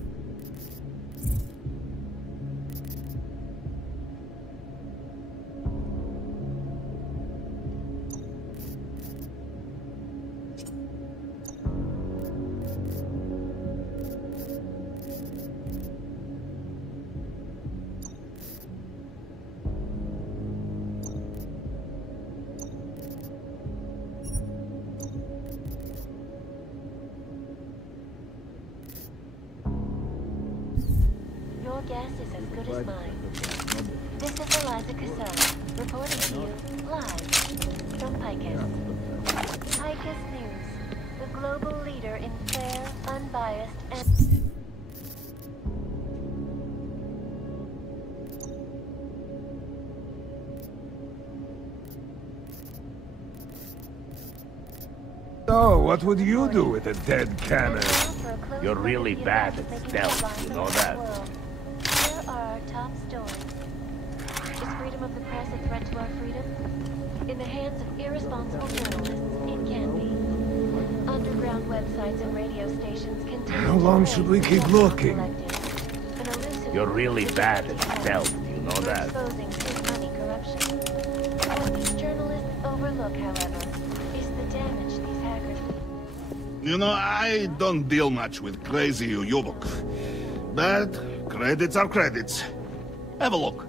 Your guess is as good as mine. This is Eliza Cassell, reporting to you live from Picus. Picus News, the global leader in fair, unbiased, and... So, what would you do with a dead cannon? You're really bad at stealth, you know that? Here are our top stories. Is freedom of the press a threat to our freedom? In the hands of irresponsible journalists, it can be. Underground websites and radio stations continue. How long should we keep looking? You're really bad at stealth, you know that? Exposing big money corruption. What these journalists overlook, however, is the damage these hackers... You know, I don't deal much with crazy Uyubok. But credits are credits. Have a look.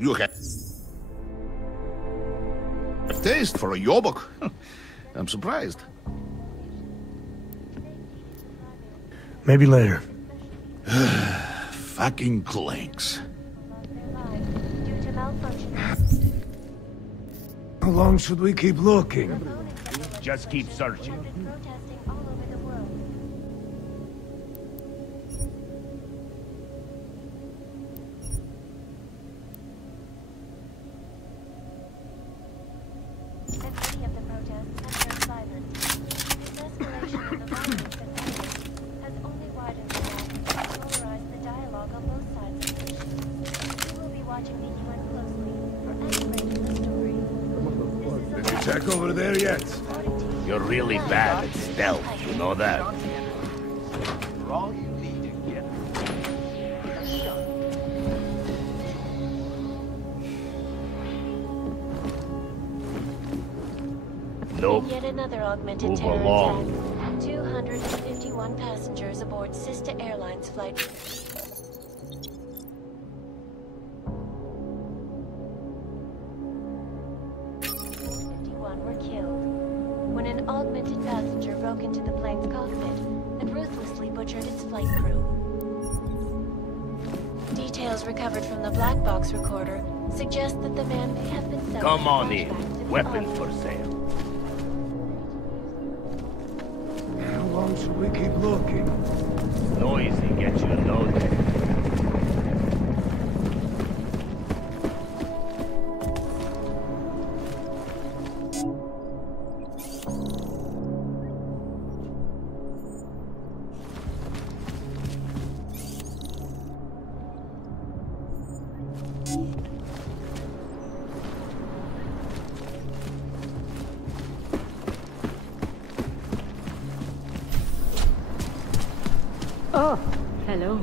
You have taste for a Yobok. I'm surprised. Maybe later. Fucking clanks. How long should we keep looking? Just keep searching. Check over there yet? You're really bad at stealth, you know that? Nope. Yet another augmented Move terror along. attack. 251 passengers aboard Sister Airlines flight. Were killed when an augmented passenger broke into the plane's cockpit and ruthlessly butchered its flight crew. Details recovered from the black box recorder suggest that the man may have been selling... Come on in. Weapons for sale. How long should we keep looking? Noisy gets you nowhere. Oh, hello.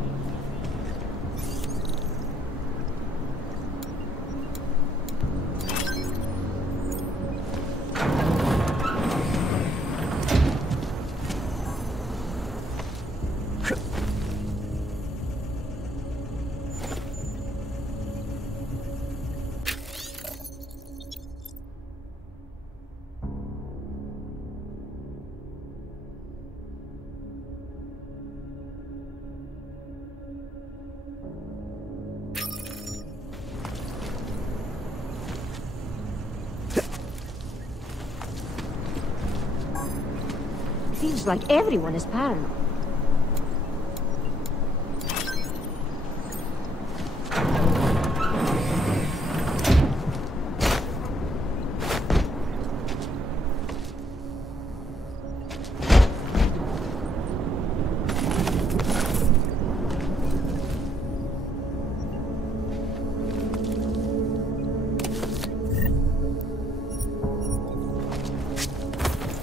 Feels like everyone is paranoid.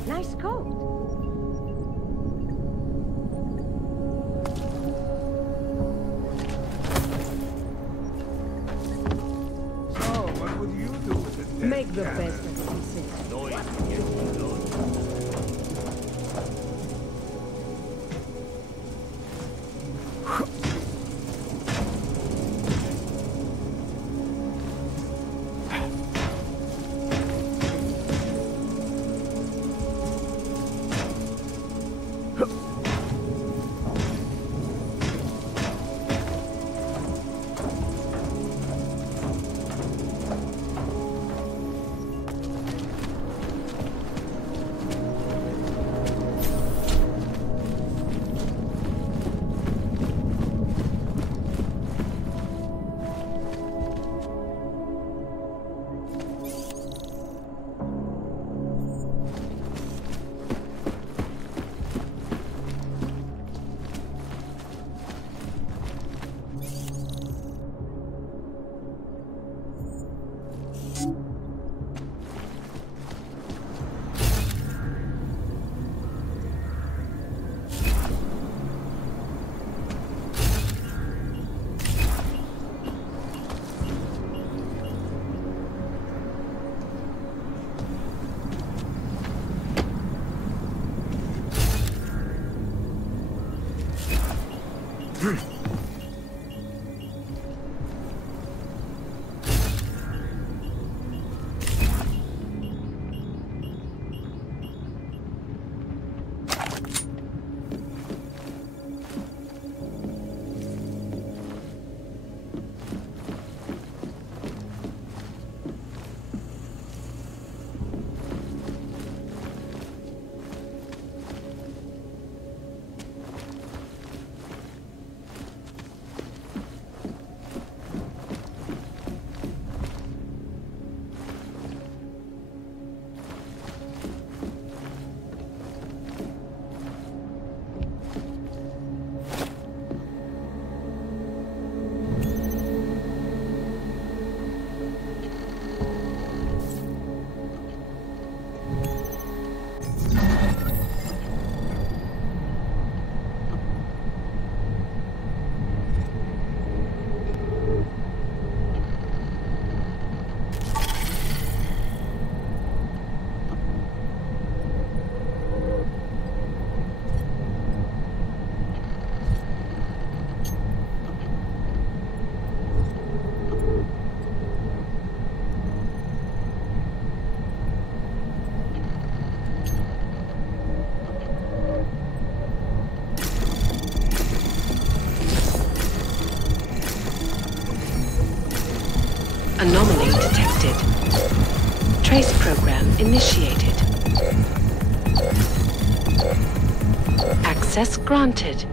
Nice coat. What would you do with it? Make the best of it, he said. Anomaly detected. Trace program initiated. Access granted.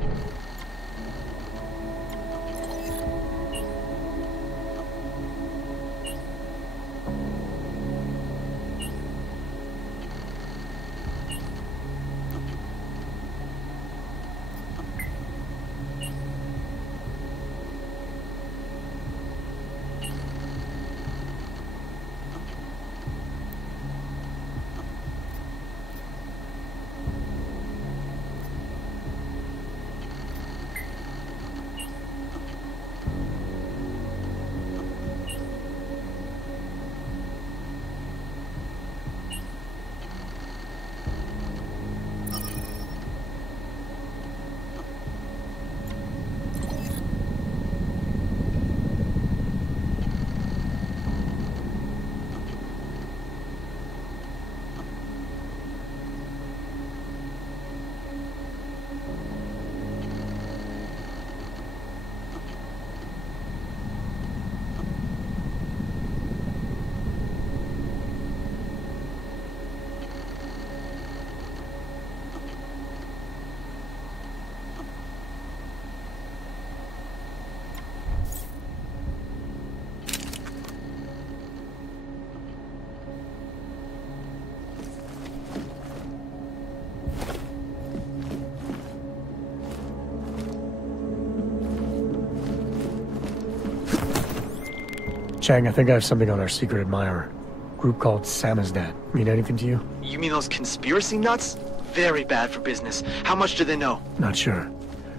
Chang, I think I have something on our secret admirer. Group called Samizdat. Mean anything to you? You mean those conspiracy nuts? Very bad for business. How much do they know? Not sure.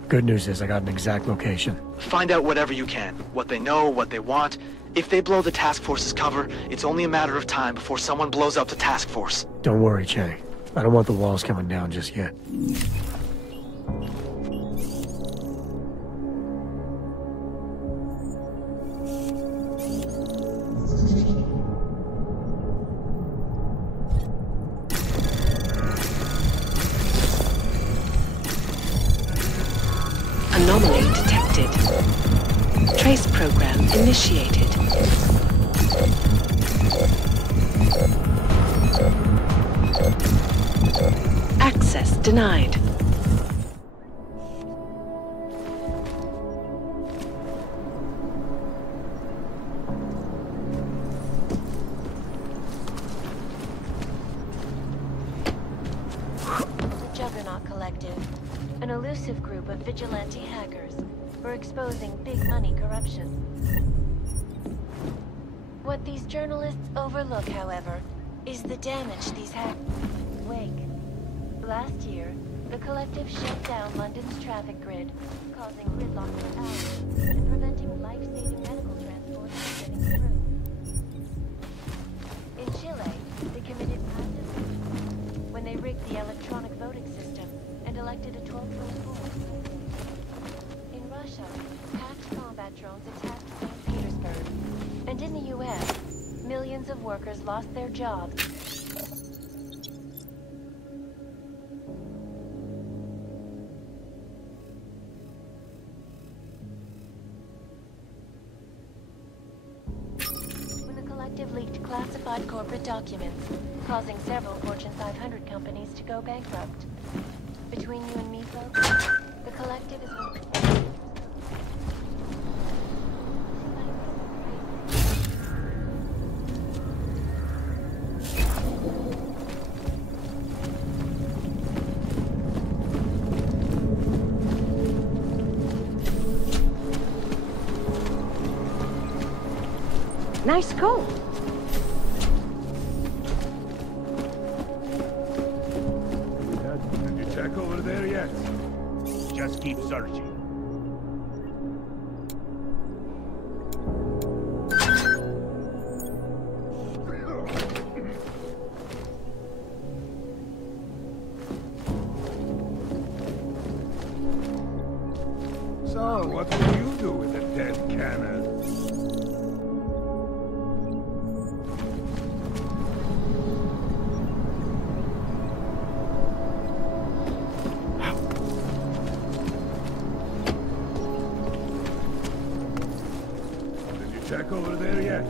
Good news is I got an exact location. Find out whatever you can. What they know, what they want. If they blow the task force's cover, it's only a matter of time before someone blows up the task force. Don't worry, Chang. I don't want the walls coming down just yet. Anomaly detected. Trace program initiated. Access denied. The Juggernaut Collective, an elusive group of vigilante hackers, were exposing big money corruption. What these journalists overlook, however, is the damage these hackers wake. Last year, the Collective shut down London's traffic grid, causing gridlock for hours and preventing life-saving medical transport from getting through. In Chile, they committed massive when they rigged the electronic voting system and elected a 12-vote board. In Russia, hacked combat drones attacked St. Petersburg. And in the US, millions of workers lost their jobs. When the Collective leaked classified corporate documents, causing several Fortune 500 companies to go bankrupt. Between you and me, folks, the Collective is one of the... Nice coat. Did you check over there yet? Just keep searching. So, what will you do with the dead cannon? Check over there yet?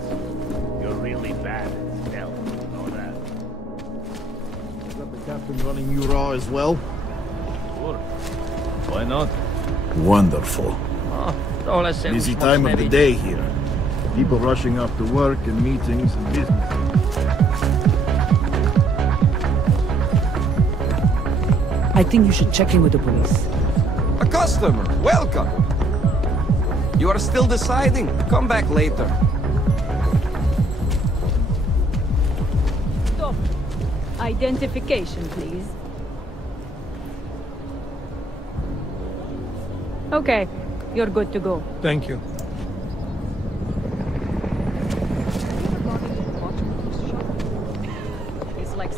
You're really bad at stealth, you know that. Is that the captain running you raw as well? Sure. Why not? Wonderful. Busy time of the day here. People rushing off to work and meetings and business. I think you should check in with the police. A customer! Welcome! You are still deciding? Come back later. Stop. Identification, please. Okay, you're good to go. Thank you.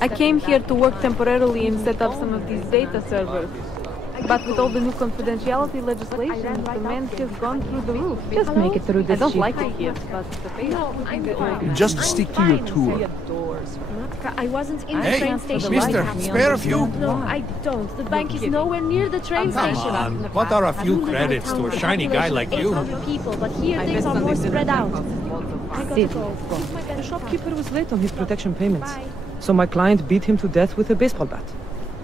I came here to work temporarily and set up some of these data servers. But with all the new confidentiality legislation, demand has gone through the roof. Just make it through this. I don't like it here, but Just stick to your tour. I wasn't in the train station. Mister, spare a few? No, I don't. The bank is nowhere near the train Come station. on, what are a few credits to a shiny guy like you? People, but here things are more spread out. I gotta go. The shopkeeper was late on his protection payments, so my client beat him to death with a baseball bat.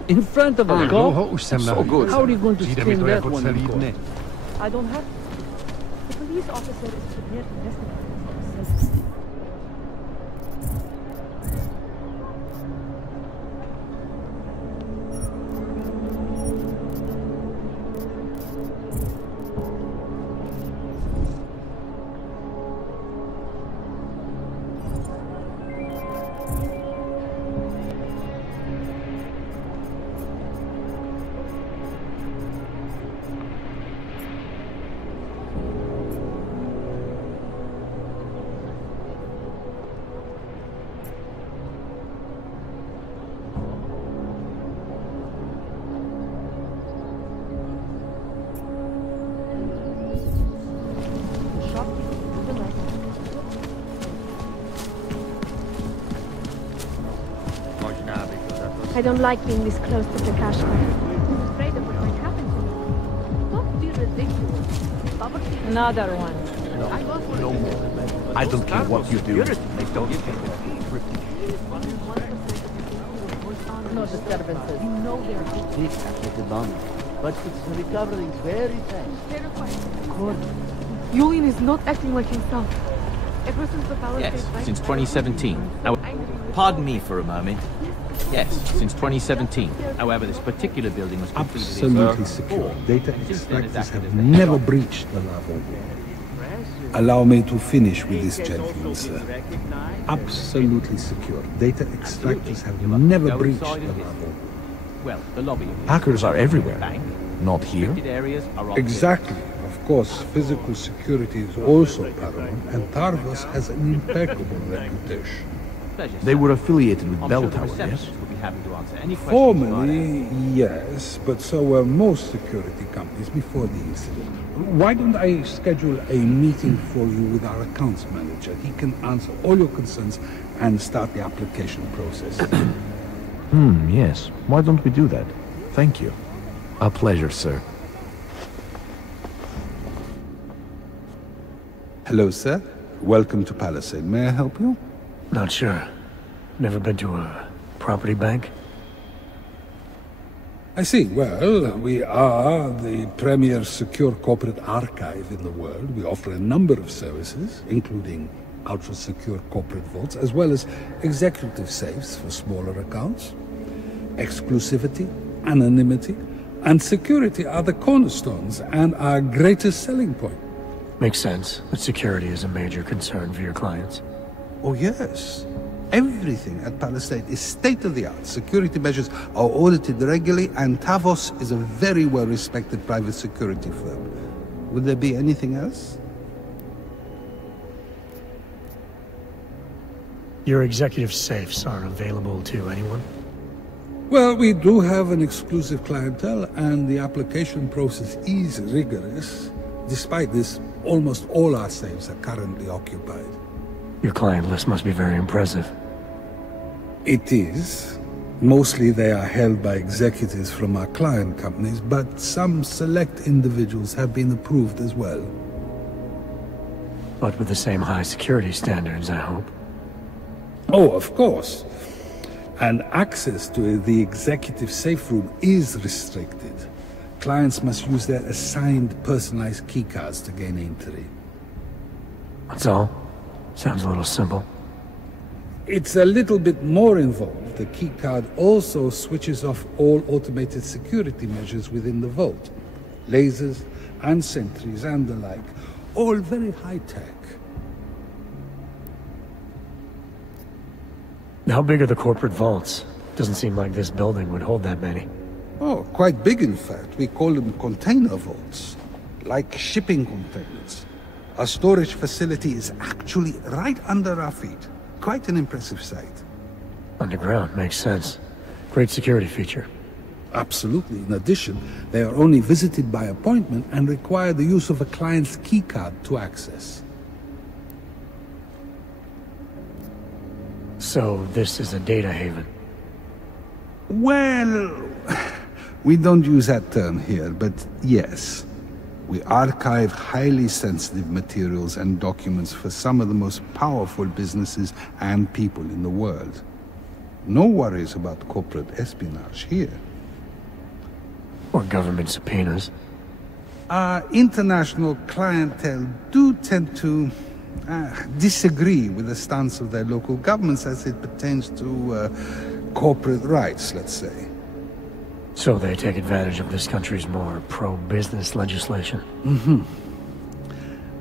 In front of a cop? So good. How are you going to skin that one in court? I don't have... The police officer is prepared to investigate. I don't like being this close to the cash car. I'm afraid of what might happen to me. Don't be ridiculous. Another one. No more. I don't care what you do. They don't care. No disturbances. You know they're This with the bomb, but it's recovering very fast. God. Julian is not acting like himself. Ever since the Palisade Yes, fight- since 2017. Pardon me for a moment. Yes, since 2017. However, this particular building was completed Absolutely secure. Data extractors have never breached the lava wall. Allow me to finish with this gentleman, sir. Absolutely secure. Data extractors have never breached the lava wall. Well, the lobby. Hackers are everywhere. Not here. Restricted areas are Exactly. Of course, physical security is also paramount, and Tarvos has an impeccable reputation. They were affiliated with I'm Bell sure the Tower, receptionist yes? will be happy to answer any questions. Formally, yes, but so were most security companies before the incident. Why don't I schedule a meeting for you with our accounts manager? He can answer all your concerns and start the application process. Yes. Why don't we do that? Thank you. A pleasure, sir. Hello, sir. Welcome to Palisade. May I help you? Not sure. Never been to a property bank? I see. Well, we are the premier secure corporate archive in the world. We offer a number of services, including ultra-secure corporate vaults, as well as executive safes for smaller accounts. Exclusivity, anonymity, and security are the cornerstones and our greatest selling point. Makes sense that security is a major concern for your clients. Oh, yes. Everything at Palisade is state-of-the-art. Security measures are audited regularly, and Tavos is a very well-respected private security firm. Would there be anything else? Your executive safes are available to anyone? Well, we do have an exclusive clientele, and the application process is rigorous. Despite this, almost all our safes are currently occupied. Your client list must be very impressive. It is. Mostly they are held by executives from our client companies, but some select individuals have been approved as well. But with the same high security standards, I hope. Oh, of course. And access to the executive safe room is restricted. Clients must use their assigned personalized keycards to gain entry. That's all? Sounds a little simple. It's a little bit more involved. The keycard also switches off all automated security measures within the vault. Lasers and sentries and the like. All very high-tech. How big are the corporate vaults? Doesn't seem like this building would hold that many. Oh, quite big in fact. We call them container vaults. Like shipping containers. Our storage facility is actually right under our feet. Quite an impressive sight. Underground, makes sense. Great security feature. Absolutely. In addition, they are only visited by appointment and require the use of a client's keycard to access. So, this is a data haven? Well, we don't use that term here, but yes. We archive highly sensitive materials and documents for some of the most powerful businesses and people in the world. No worries about corporate espionage here. Or government subpoenas. Our international clientele do tend to disagree with the stance of their local governments as it pertains to corporate rights, let's say. So they take advantage of this country's more pro-business legislation? Mm-hmm.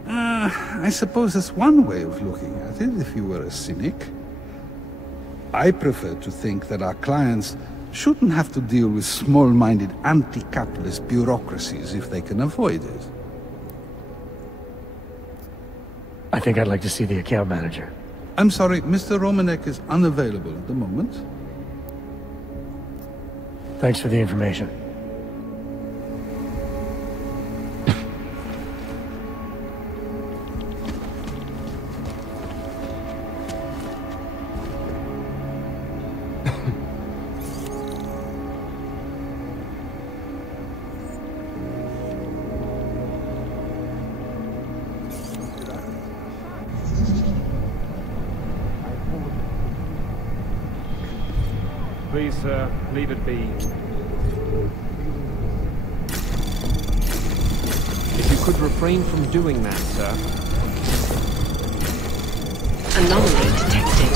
I suppose that's one way of looking at it, if you were a cynic. I prefer to think that our clients shouldn't have to deal with small-minded anti-capitalist bureaucracies if they can avoid it. I think I'd like to see the account manager. I'm sorry, Mr. Romanek is unavailable at the moment. Thanks for the information. Please, leave it be. If you could refrain from doing that, sir. Anomaly detected.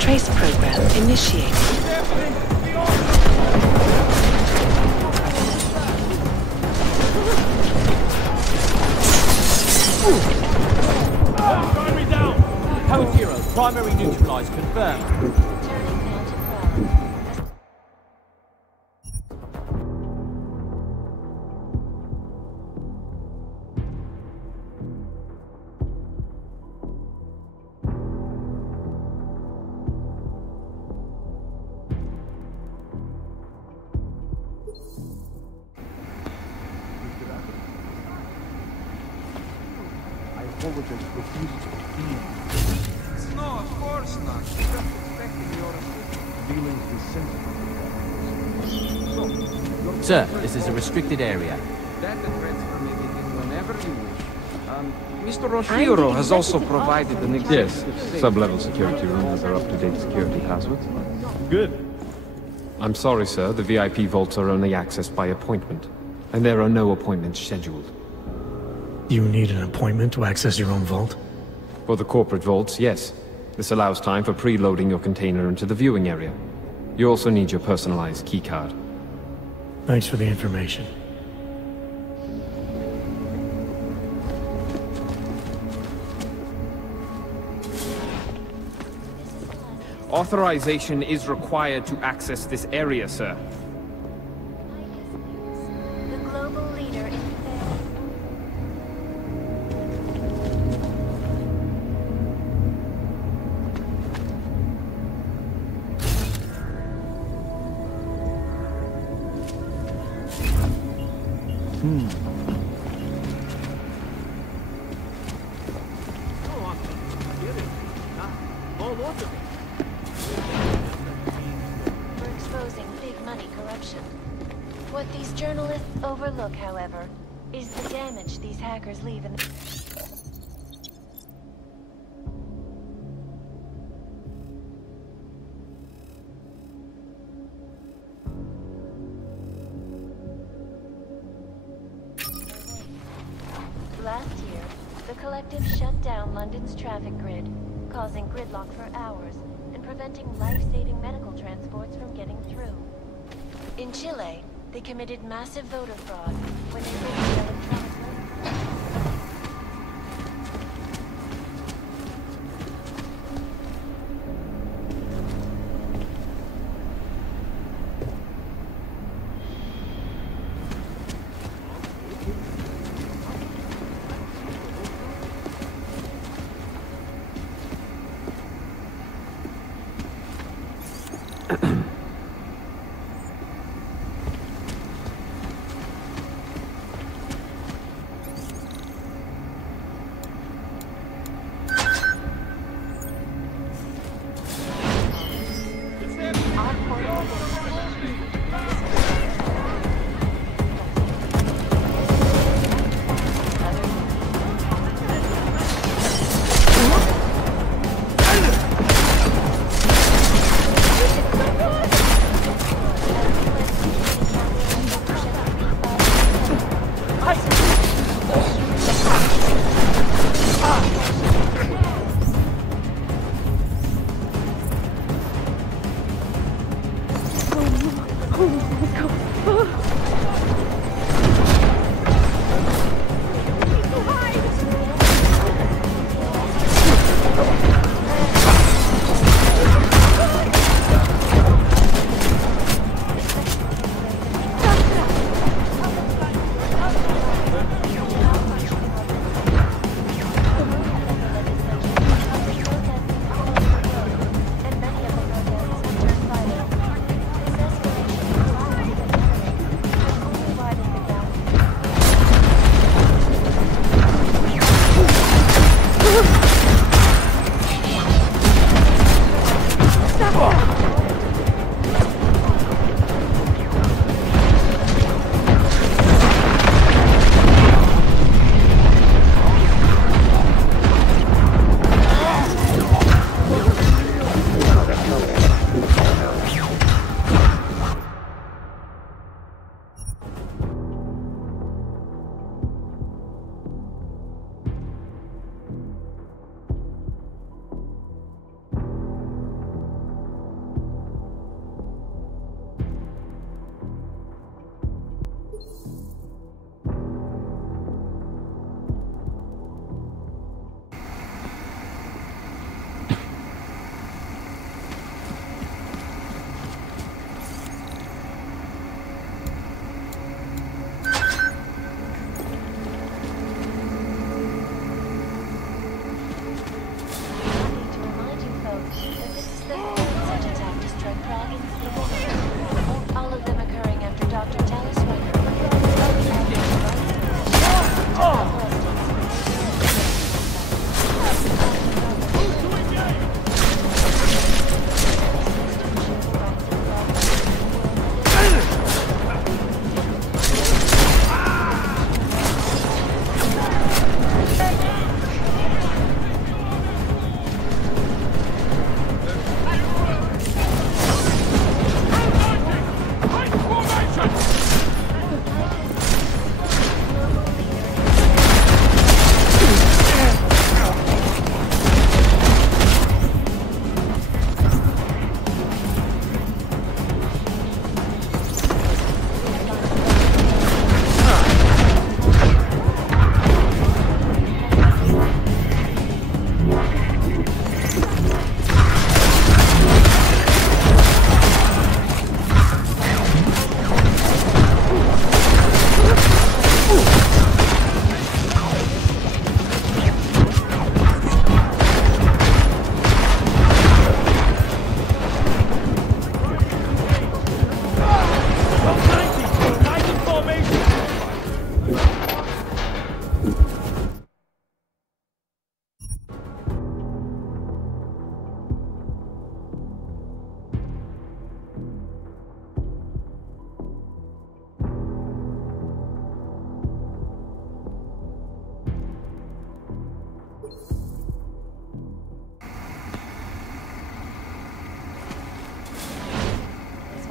Trace program initiated. Primary down! Code 0, primary neutralized, confirmed. No, of course not. Just expecting your dealings with sensitive. Sir, this is a restricted area. That address for me whenever you wish. Mr. Roshiro has also provided an executive Sub-level security rooms are up-to-date security passwords. Good. I'm sorry, sir. The VIP vaults are only accessed by appointment. And there are no appointments scheduled. You need an appointment to access your own vault? For the corporate vaults, yes. This allows time for preloading your container into the viewing area. You also need your personalized keycard. Thanks for the information. Authorization is required to access this area, sir. The global leader in for exposing big money corruption. What these journalists overlook, however, is the damage these hackers leave in the... Last year, the Collective shut down London's traffic grid, causing gridlock for hours and preventing life-saving medical transports from getting through. In Chile, they committed massive voter fraud when they rigged the electronic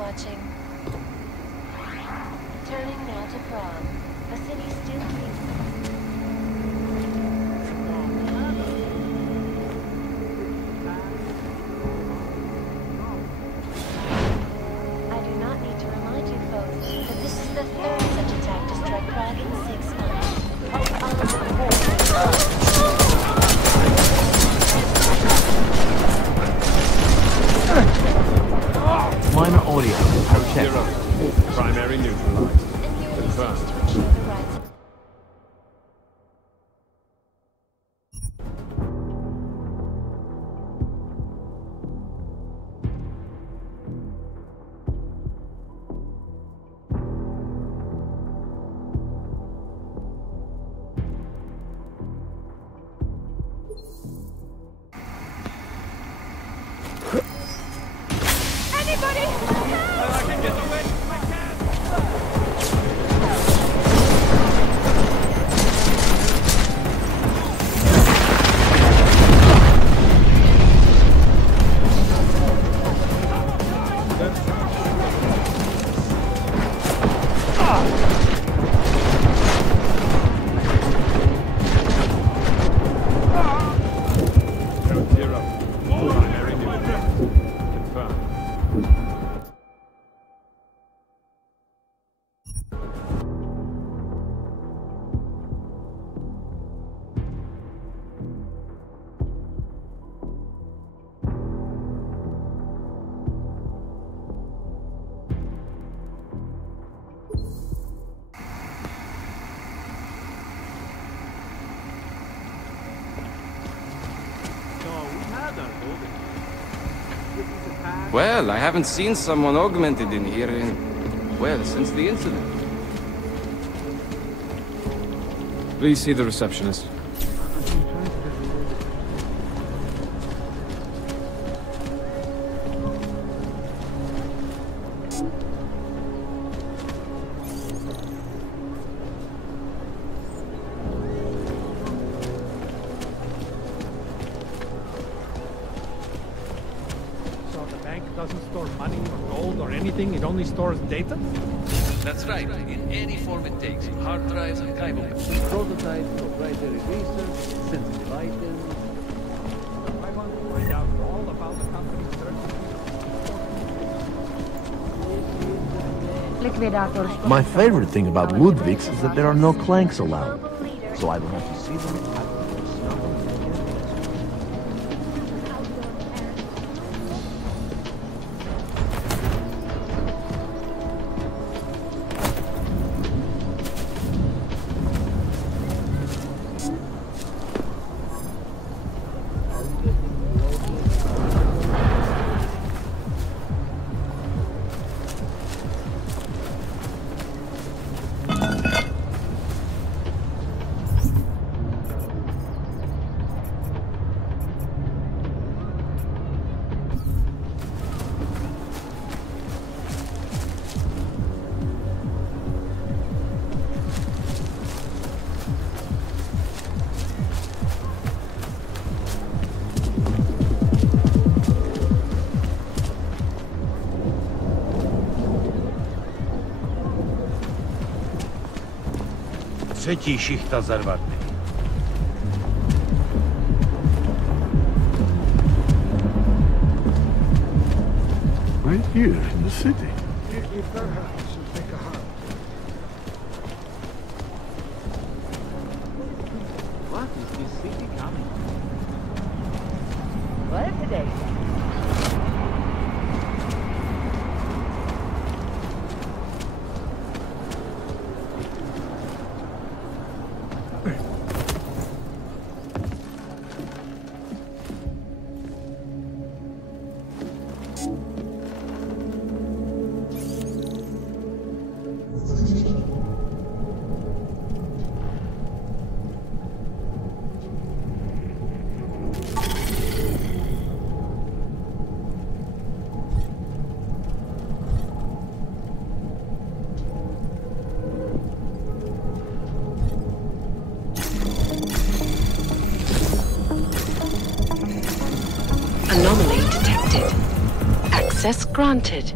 watching. Turning now to Prague, a city still peaceful. I do not need to remind you folks that this is the third such attack to strike Prague in 6 months. Minor audio. I'll check. Primary neutralized. Confirmed. Well, I haven't seen someone augmented in here in, well, since the incident. Please see the receptionist. Doesn't store money or gold or anything, it only stores data? That's right, in any form it takes. Hard drives, archival. Prototypes, proprietary research, sensitive items. I want to find out all about the company's search. My favorite thing about Ludwig's is that there are no clanks allowed, so I don't have to see them. Třetí šichta zarvatný. Right here in the city. If there happens to take a heart. What is this city coming? What today? Anomaly detected. Access granted.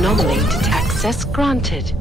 Anomaly to access granted.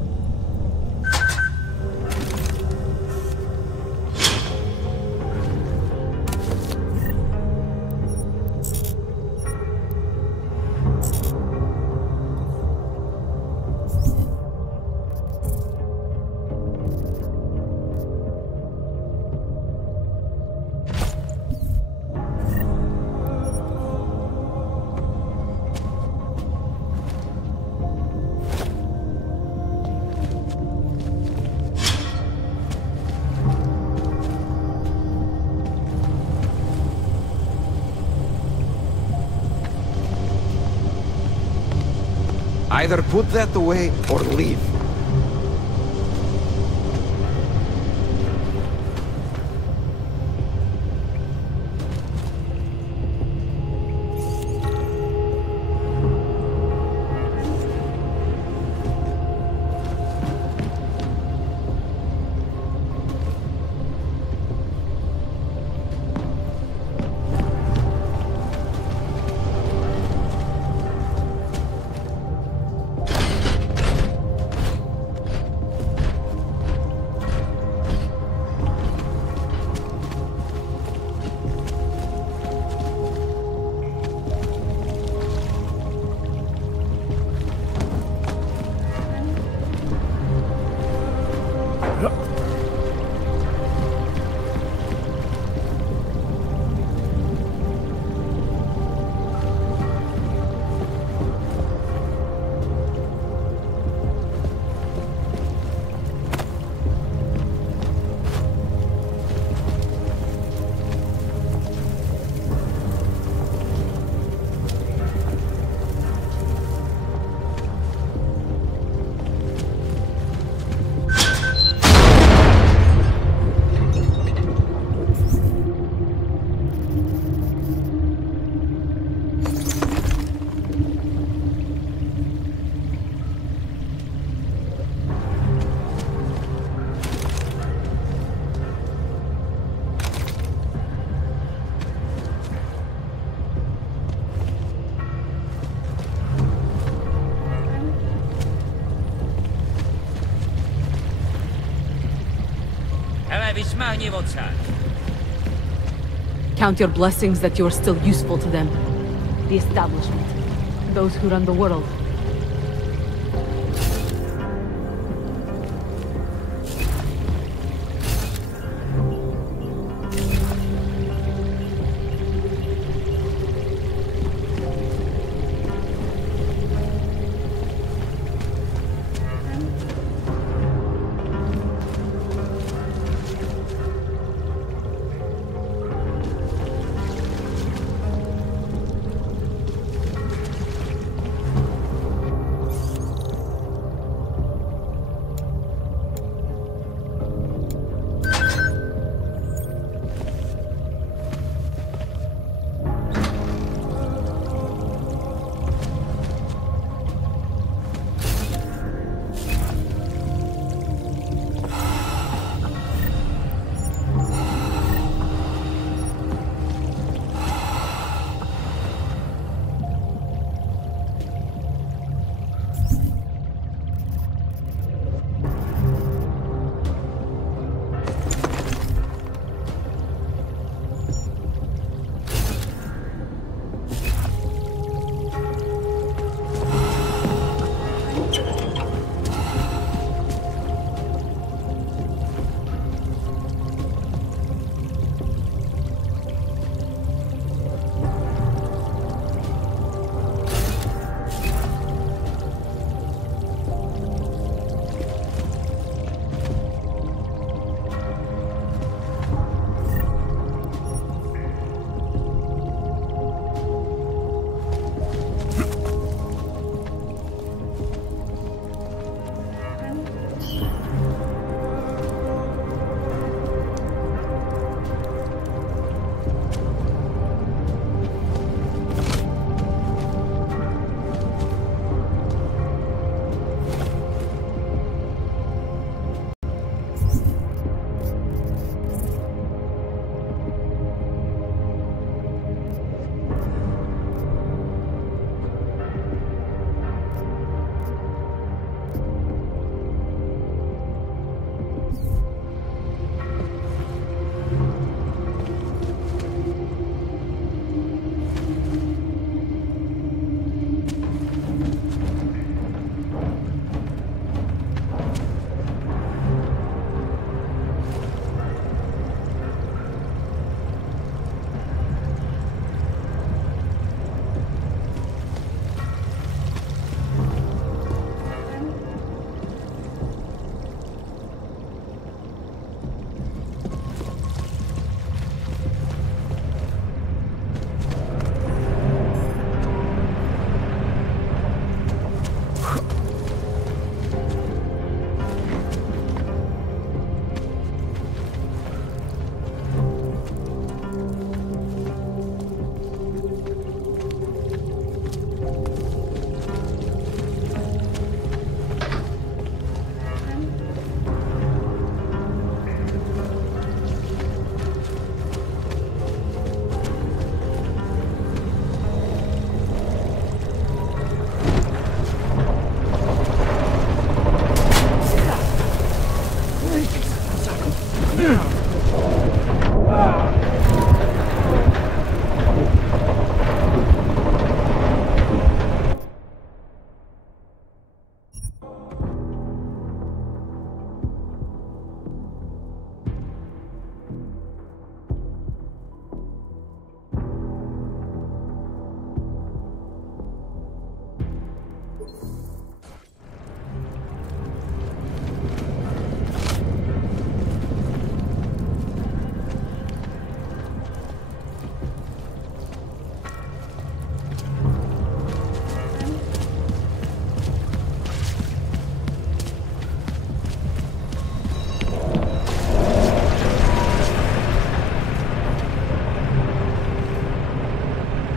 Either put that away or leave. Count your blessings that you're still useful to them. The establishment. Those who run the world.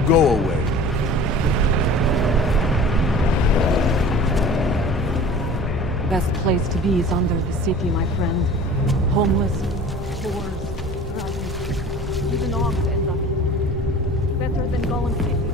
Go away. Best place to be is under the city, my friend. Homeless, poor, drowning. Even orcs end up here. Better than Golem City.